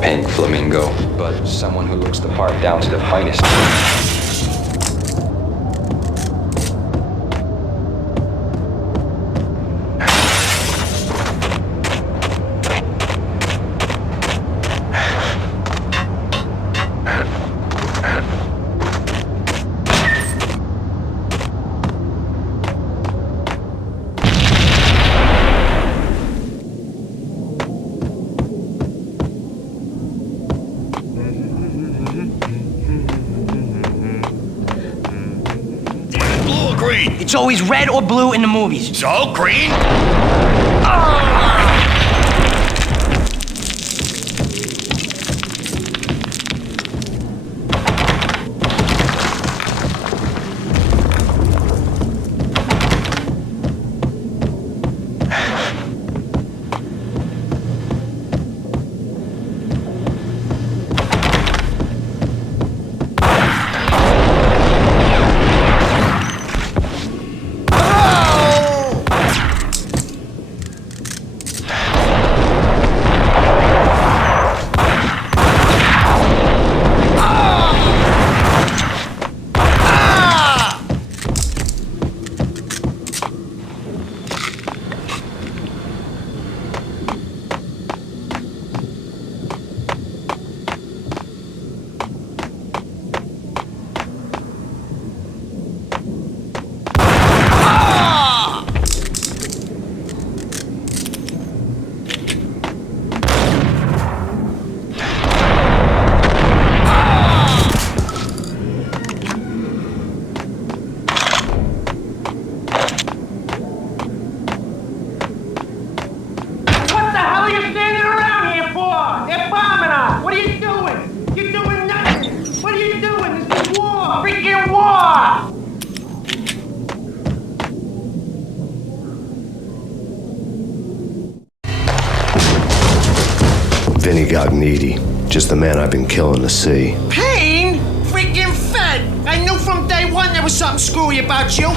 Pink flamingo, but someone who looks the part down to the finest. It's always red or blue in the movies. So, green? Vinny got needy. Just the man I've been killing to see. Payne? Freaking Fed! I knew from day one there was something screwy about you.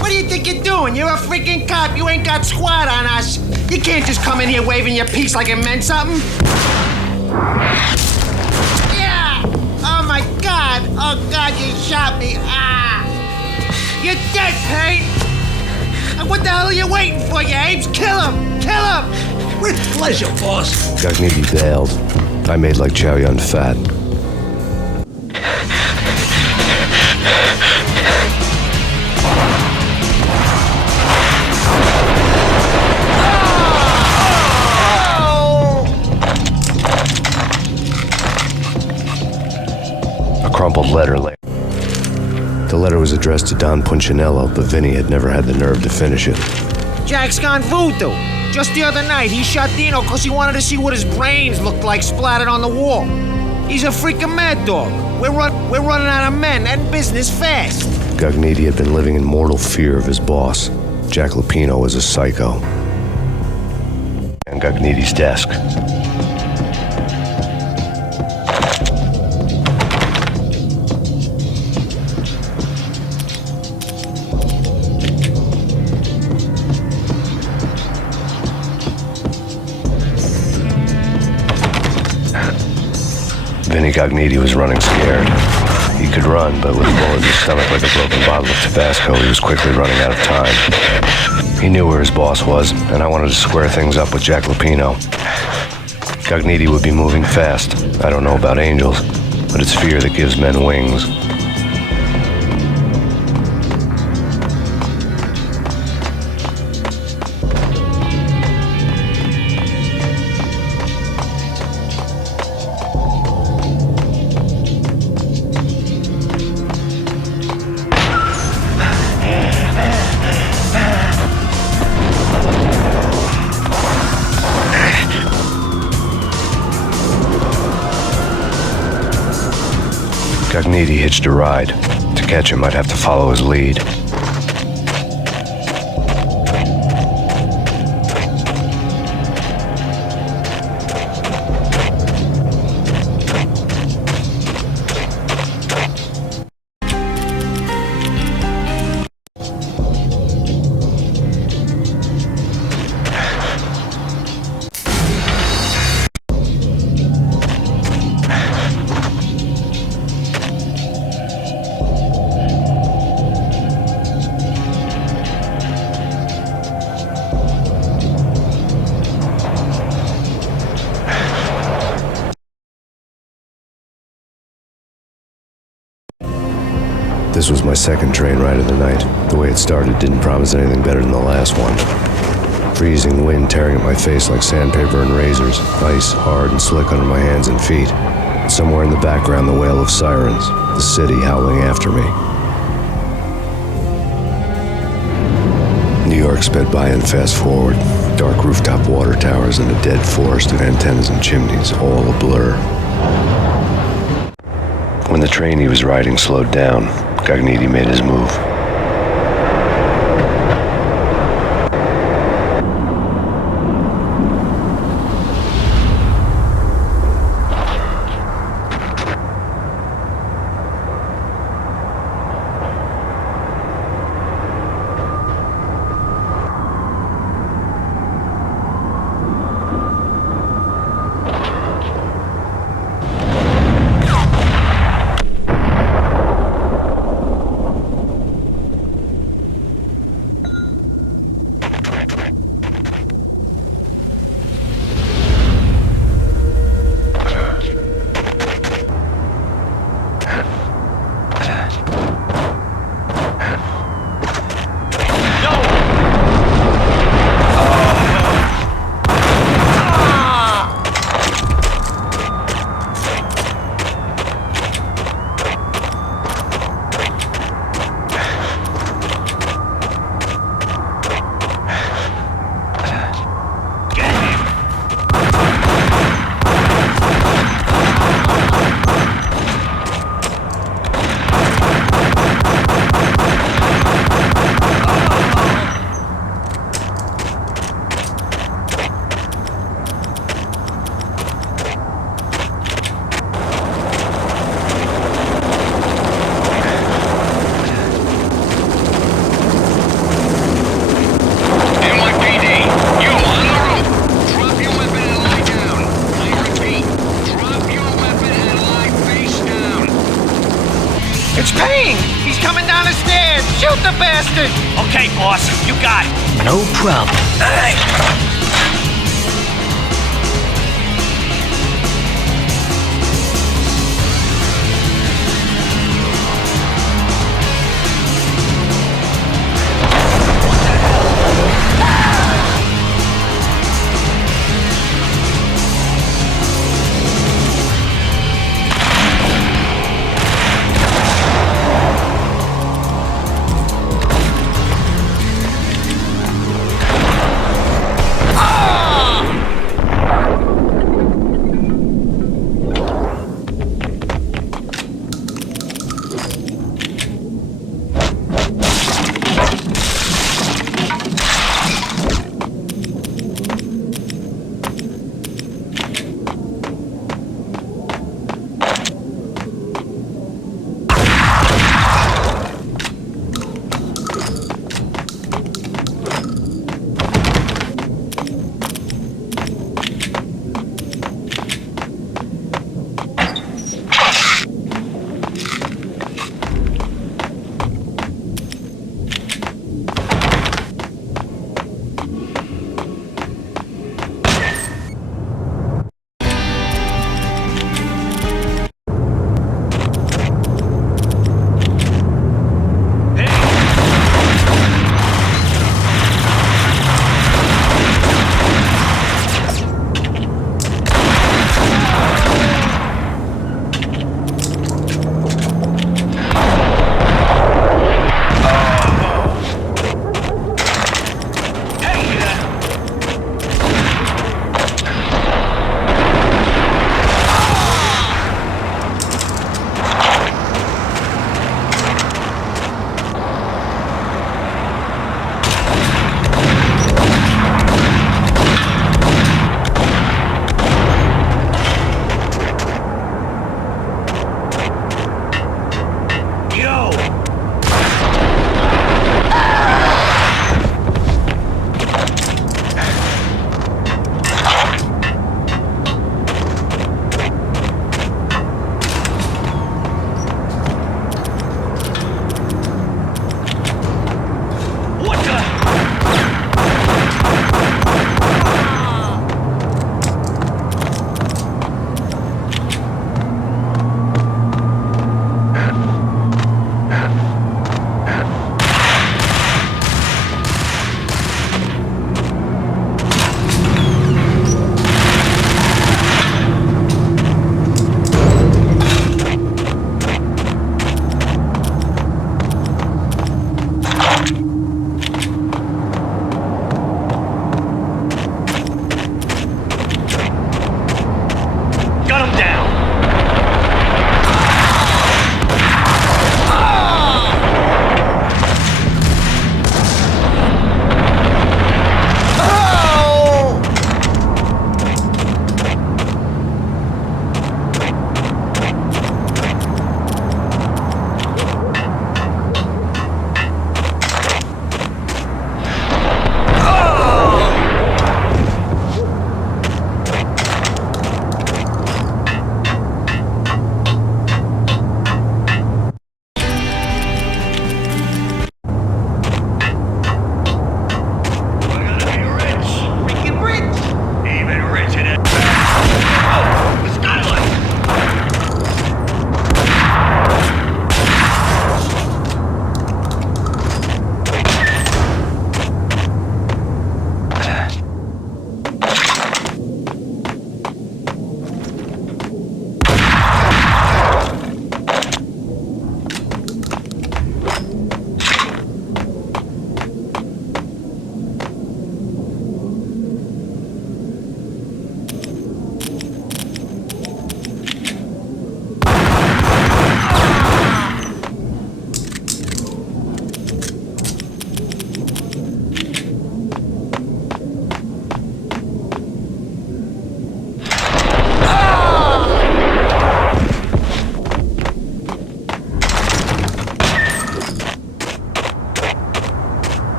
What do you think you're doing? You're a freaking cop. You ain't got squad on us. You can't just come in here waving your piece like it meant something. Yeah! Oh my God! Oh God, you shot me! Ah! You're dead, Payne! And what the hell are you waiting for, you apes? Kill him! Kill him! With pleasure, boss. Gagnetti bailed. I made like Chow Yun Fat. A crumpled letter lay. The letter was addressed to Don Punchinello, but Vinny had never had the nerve to finish it. Jack's gone voodoo. Just the other night, he shot Dino because he wanted to see what his brains looked like splattered on the wall. He's a freaking mad dog. We're running out of men and business fast. Gugnetti had been living in mortal fear of his boss. Jack Lupino was a psycho. And Gugnetti's desk. Vinny Gugnetti was running scared. He could run, but with a bullet in his stomach like a broken bottle of Tabasco, he was quickly running out of time. He knew where his boss was, and I wanted to square things up with Jack Lupino. Gugnetti would be moving fast. I don't know about angels, but it's fear that gives men wings. Gugnetti hitched a ride. To catch him, I'd have to follow his lead. This was my second train ride of the night. The way it started didn't promise anything better than the last one. Freezing wind tearing at my face like sandpaper and razors, ice hard and slick under my hands and feet. Somewhere in the background, the wail of sirens, the city howling after me. New York sped by in fast forward. Dark rooftop water towers and a dead forest of antennas and chimneys, all a blur. When the train he was riding slowed down, Gugnetti made his move. It's Payne! He's coming down the stairs! Shoot the bastard! Okay, boss, you got it. No problem.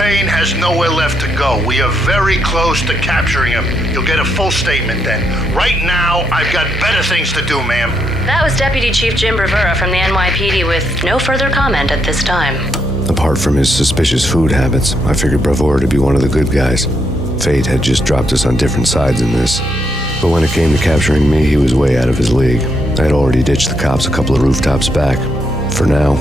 Payne has nowhere left to go. We are very close to capturing him. You'll get a full statement then. Right now, I've got better things to do, ma'am. That was Deputy Chief Jim Rivera from the NYPD with no further comment at this time. Apart from his suspicious food habits, I figured Bravura to be one of the good guys. Fate had just dropped us on different sides in this. But when it came to capturing me, he was way out of his league. I had already ditched the cops a couple of rooftops back. For now.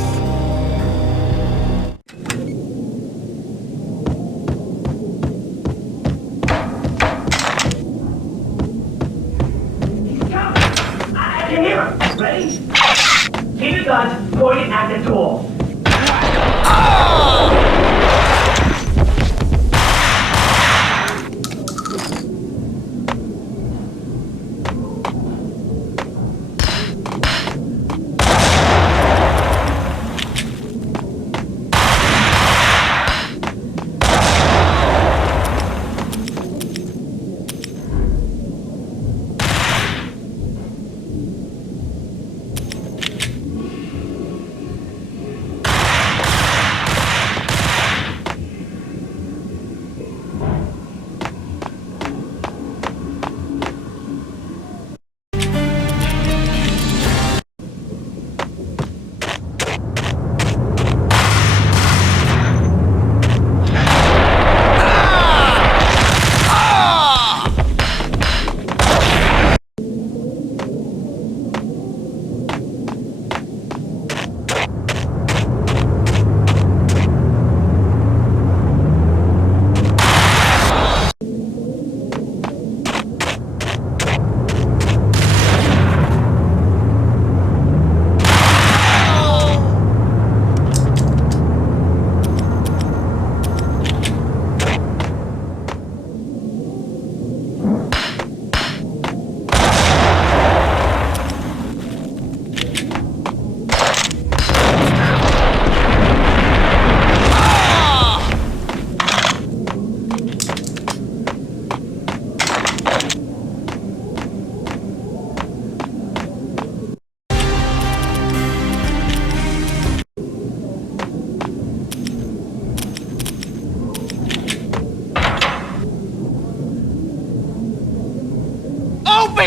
I can hear him. Ready? Keep your guns pointed at the door.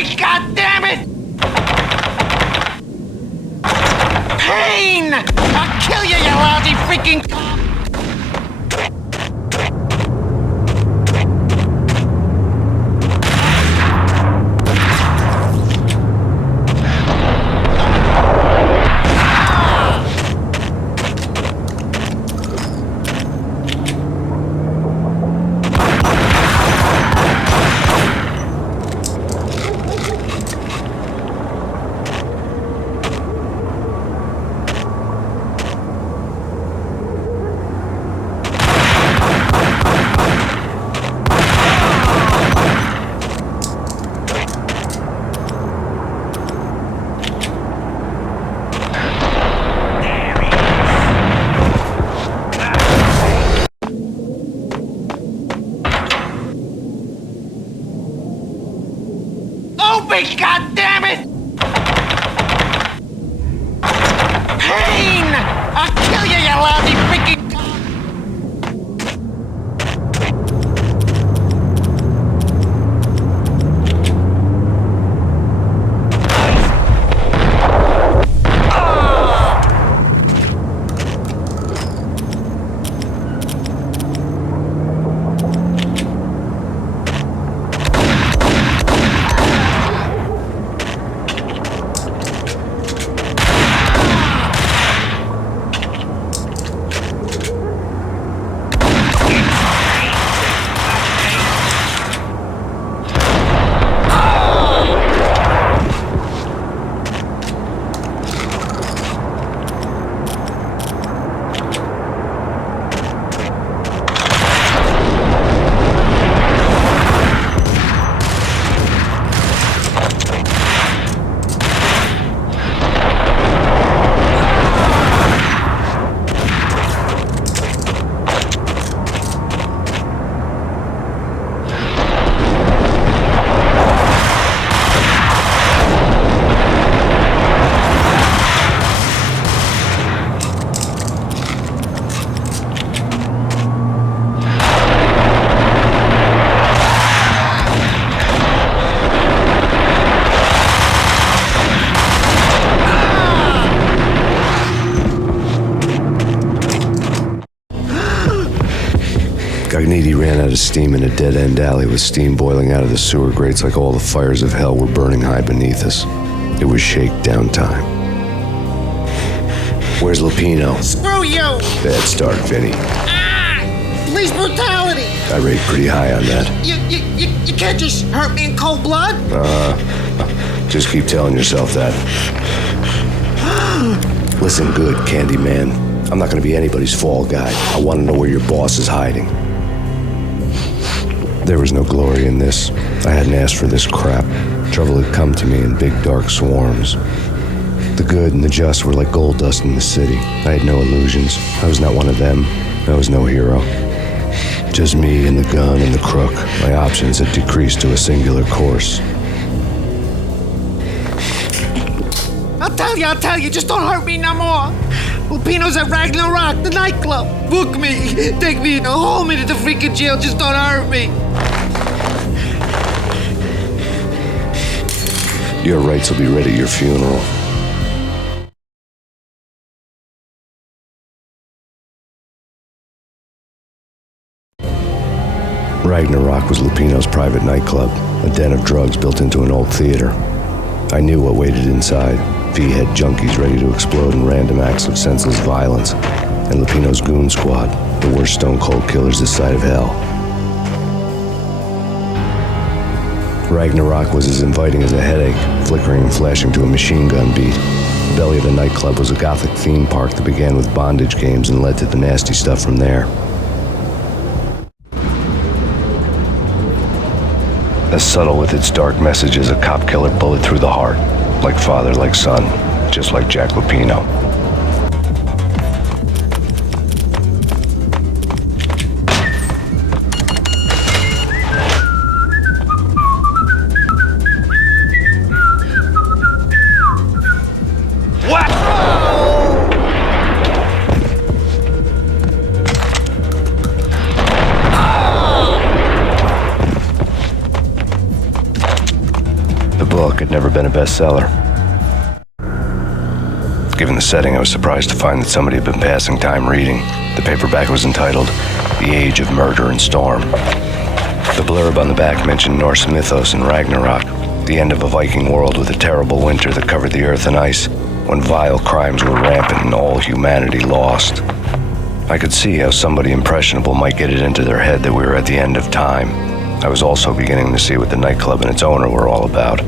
Open, goddammit! Payne! I'll kill you, you lousy freaking cop! Open, goddammit! Payne! I'll kill you, you lousy freaking cop! Gagniti ran out of steam in a dead-end alley with steam boiling out of the sewer grates like all the fires of hell were burning high beneath us. It was shakedown time. Where's Lupino? Screw you! Bad start, Vinny. Police brutality! I rate pretty high on that. You can't just hurt me in cold blood? Just keep telling yourself that. Listen good, Candyman. I'm not gonna be anybody's fall guy. I wanna know where your boss is hiding. There was no glory in this. I hadn't asked for this crap. Trouble had come to me in big dark swarms. The good and the just were like gold dust in the city. I had no illusions. I was not one of them. I was no hero. Just me and the gun and the crook. My options had decreased to a singular course. I'll tell you, just don't hurt me no more. Lupino's at Ragnarok, the nightclub. Book me, take me in, hold me to the freaking jail, just don't hurt me. Your rights will be ready at your funeral. Ragnarok was Lupino's private nightclub, a den of drugs built into an old theater. I knew what waited inside. V-head junkies ready to explode in random acts of senseless violence, and Lupino's goon squad, the worst stone-cold killers this side of hell. Ragnarok was as inviting as a headache, flickering and flashing to a machine gun beat. The belly of the nightclub was a gothic theme park that began with bondage games and led to the nasty stuff from there. As subtle with its dark message as a cop killer bullet through the heart. Like father, like son, just like Jack Lupino. never been a bestseller. Given the setting, I was surprised to find that somebody had been passing time reading. The paperback was entitled The Age of Murder and Storm. The blurb on the back mentioned Norse mythos and Ragnarok, the end of a Viking world with a terrible winter that covered the earth in ice, when vile crimes were rampant and all humanity lost. I could see how somebody impressionable might get it into their head that we were at the end of time. I was also beginning to see what the nightclub and its owner were all about.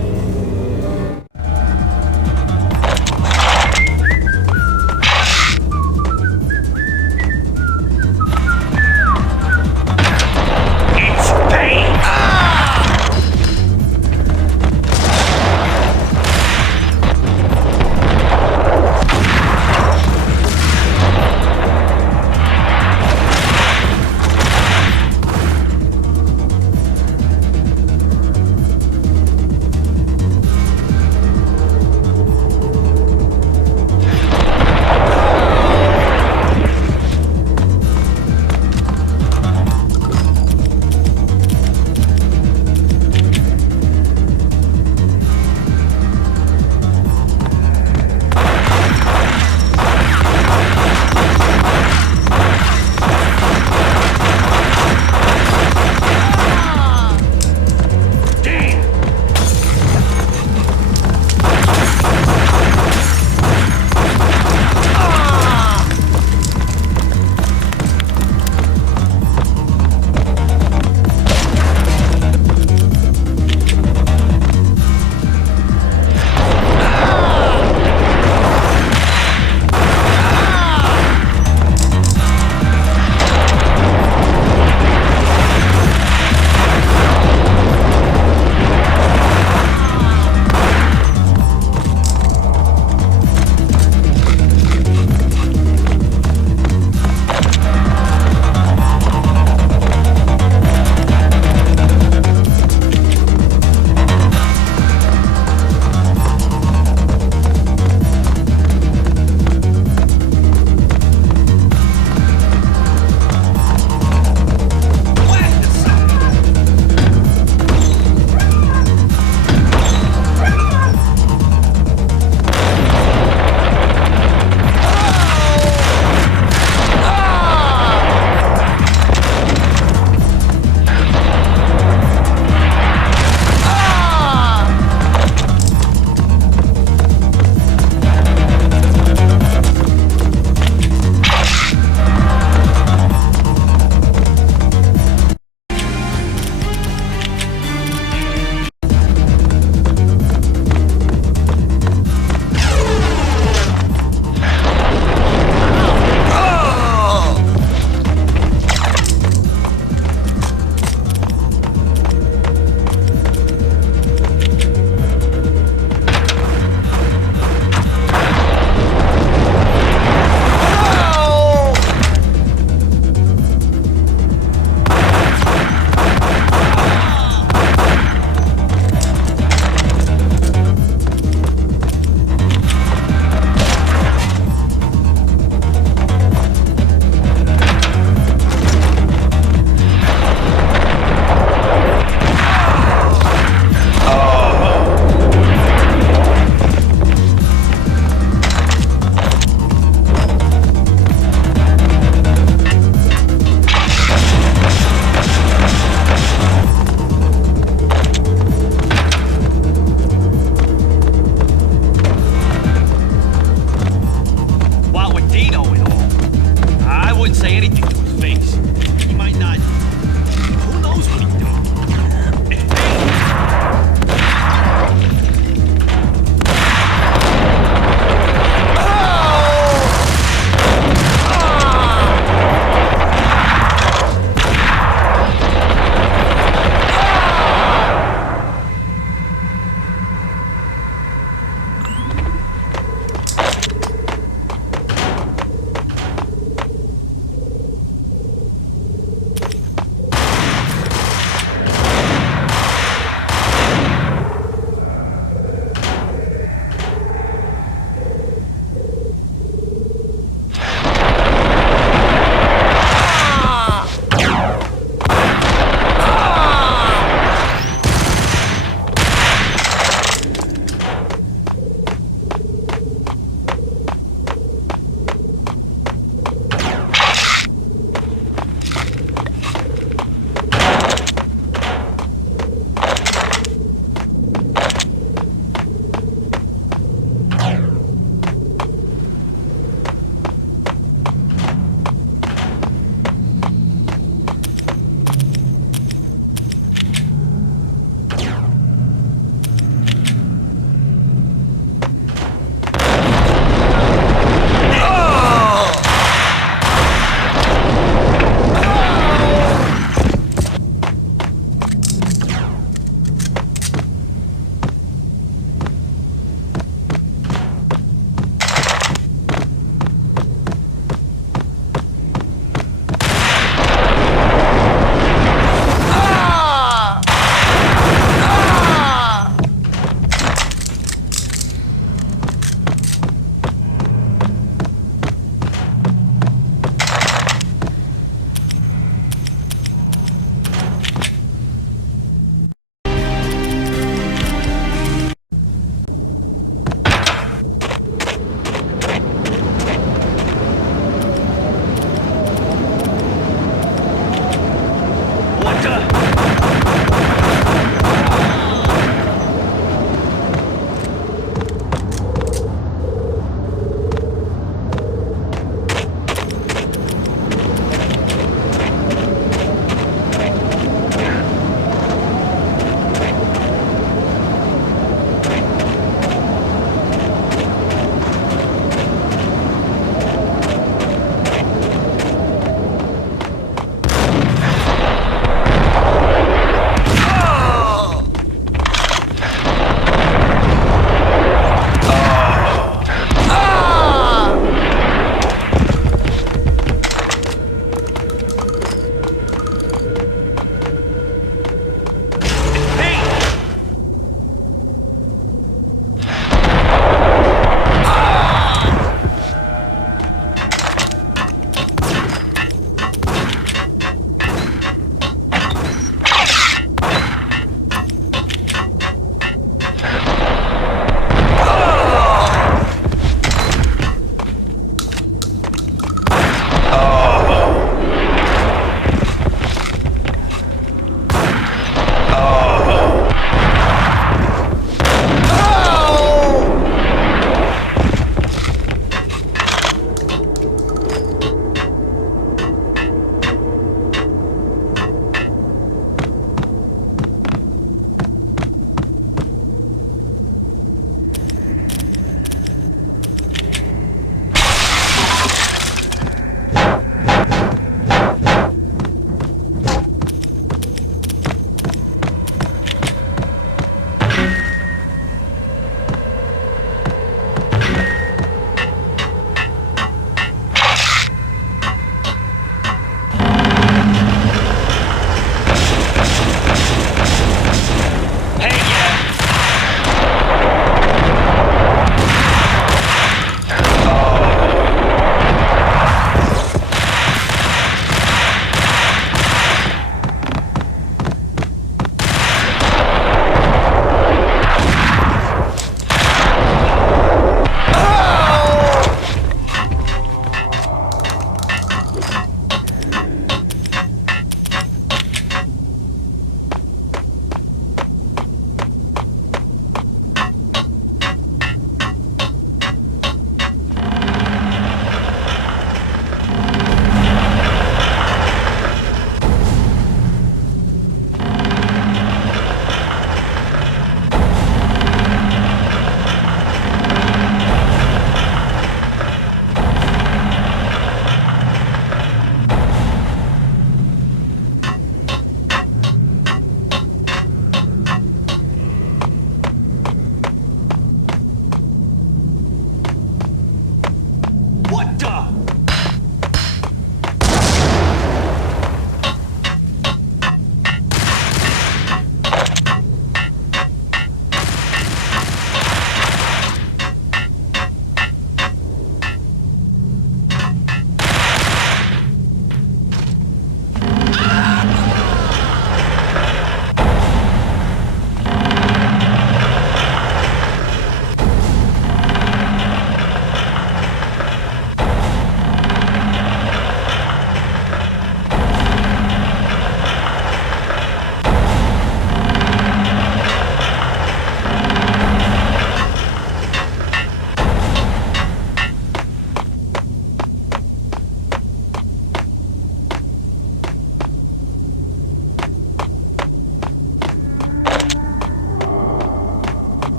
What the?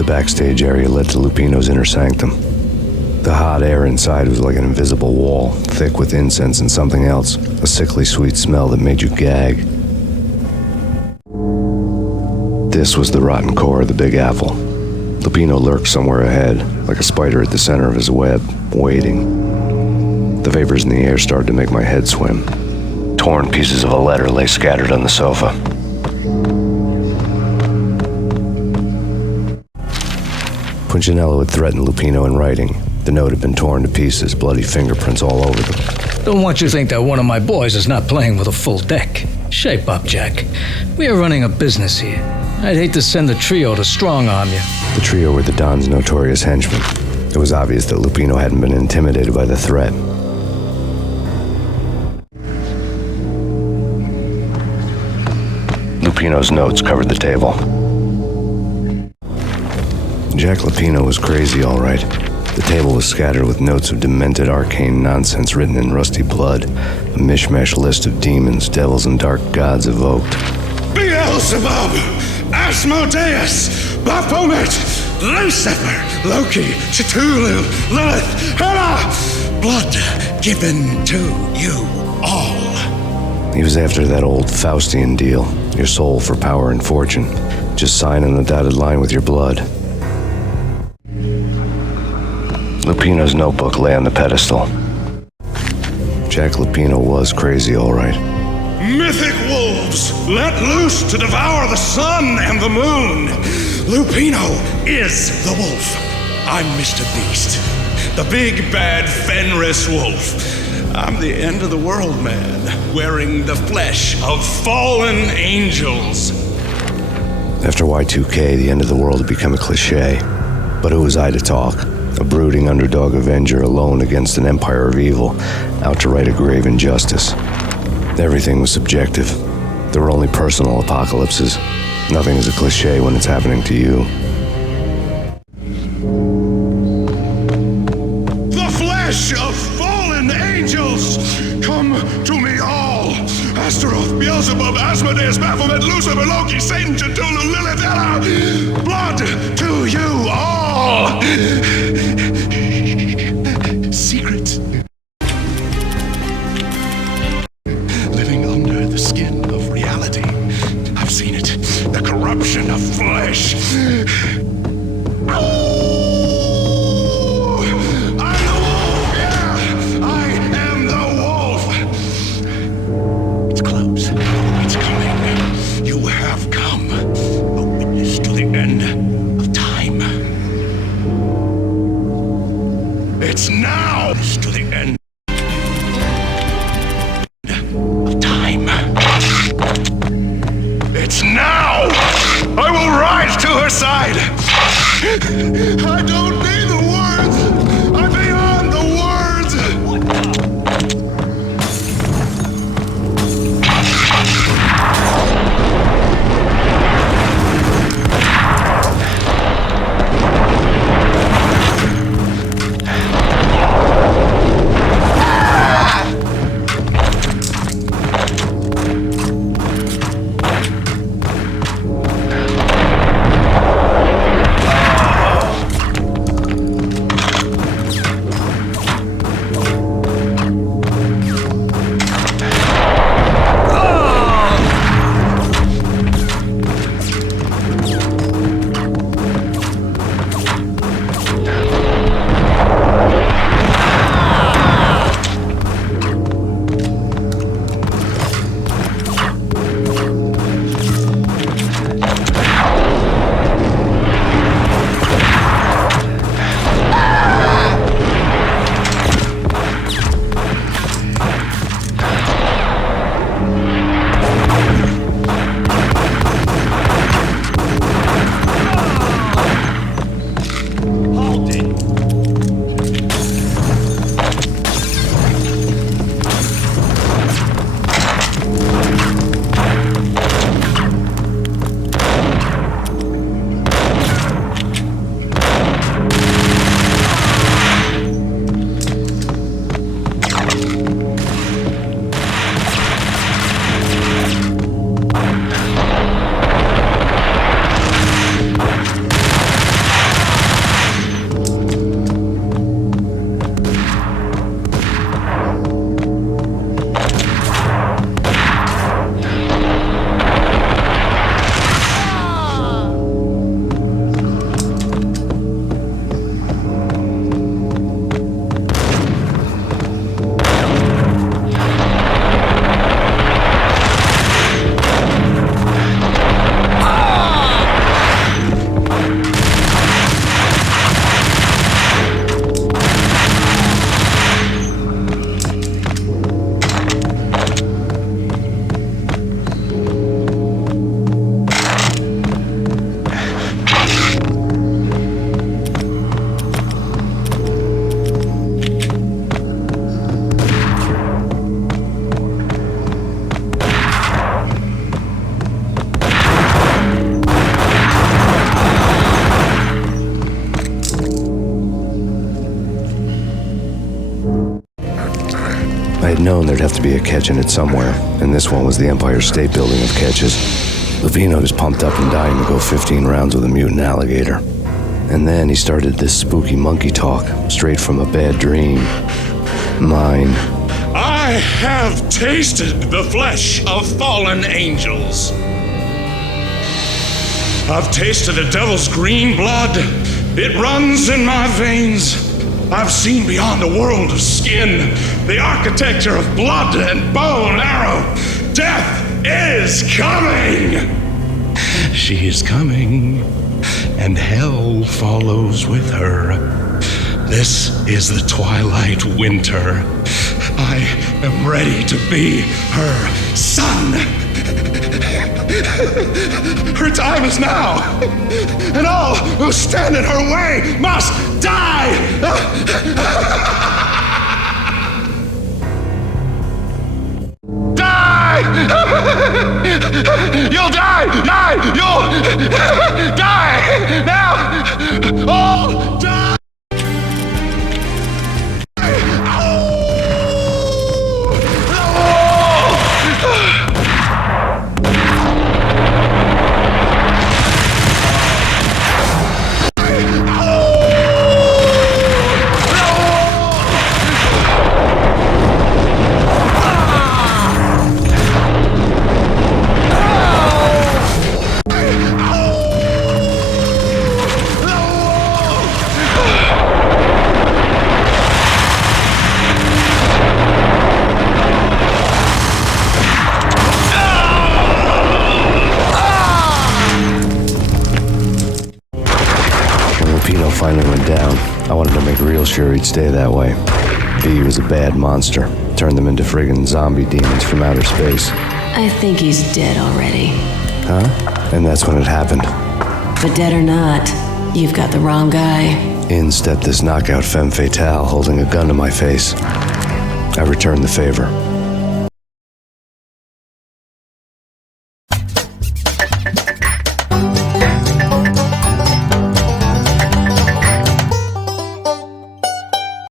The backstage area led to Lupino's inner sanctum. The hot air inside was like an invisible wall, thick with incense and something else, a sickly sweet smell that made you gag. This was the rotten core of the Big Apple. Lupino lurked somewhere ahead, like a spider at the center of his web, waiting. The vapors in the air started to make my head swim. Torn pieces of a letter lay scattered on the sofa. Punchinello had threatened Lupino in writing. The note had been torn to pieces, bloody fingerprints all over them. Don't want you to think that one of my boys is not playing with a full deck. Shape up, Jack. We are running a business here. I'd hate to send the trio to strong-arm you. The trio were the Don's notorious henchmen. It was obvious that Lupino hadn't been intimidated by the threat. Lupino's notes covered the table. Jack Lupino was crazy, all right. The table was scattered with notes of demented arcane nonsense written in rusty blood, a mishmash list of demons, devils, and dark gods evoked. Beelzebub, Asmodeus, Baphomet, Lucifer, Loki, Cthulhu, Lilith, Hela, blood given to you all. He was after that old Faustian deal, your soul for power and fortune. Just sign on the dotted line with your blood. Lupino's notebook lay on the pedestal. Jack Lupino was crazy, all right. Mythic wolves, let loose to devour the sun and the moon. Lupino is the wolf. I'm Mr. Beast, the big bad Fenris wolf. I'm the end of the world man, wearing the flesh of fallen angels. After Y2K, the end of the world had become a cliche. But who was I to talk? A brooding underdog avenger alone against an empire of evil, out to right a grave injustice. Everything was subjective. There were only personal apocalypses. Nothing is a cliche when it's happening to you. The flesh of fallen angels, come to me all. Astaroth, Beelzebub, Asmodeus, Baphomet, Lucifer, Loki, Satan, Cthulhu, Lilith, Hela. Blood to you all. Secret. Living under the skin of reality. I've seen it. The corruption of flesh. It's now to the end of time. It's now! I will rise to her side! I'd known there'd have to be a catch in it somewhere, and this one was the Empire State Building of catches. Lupino was pumped up and dying to go 15 rounds with a mutant alligator. And then he started this spooky monkey talk, straight from a bad dream. Mine. I have tasted the flesh of fallen angels. I've tasted the devil's green blood. It runs in my veins. I've seen beyond a world of skin, the architecture of blood and bow and arrow. Death is coming! She is coming, and hell follows with her. This is the twilight winter. I am ready to be her son. Her time is now, and all who stand in her way must die! Die! You'll die! Die! You'll die! Now! All die! Finally went down. I wanted to make real sure he'd stay that way. V was a bad monster. Turned them into friggin' zombie demons from outer space. I think he's dead already. Huh? And that's when it happened. But dead or not, you've got the wrong guy. In stepped this knockout femme fatale holding a gun to my face. I returned the favor.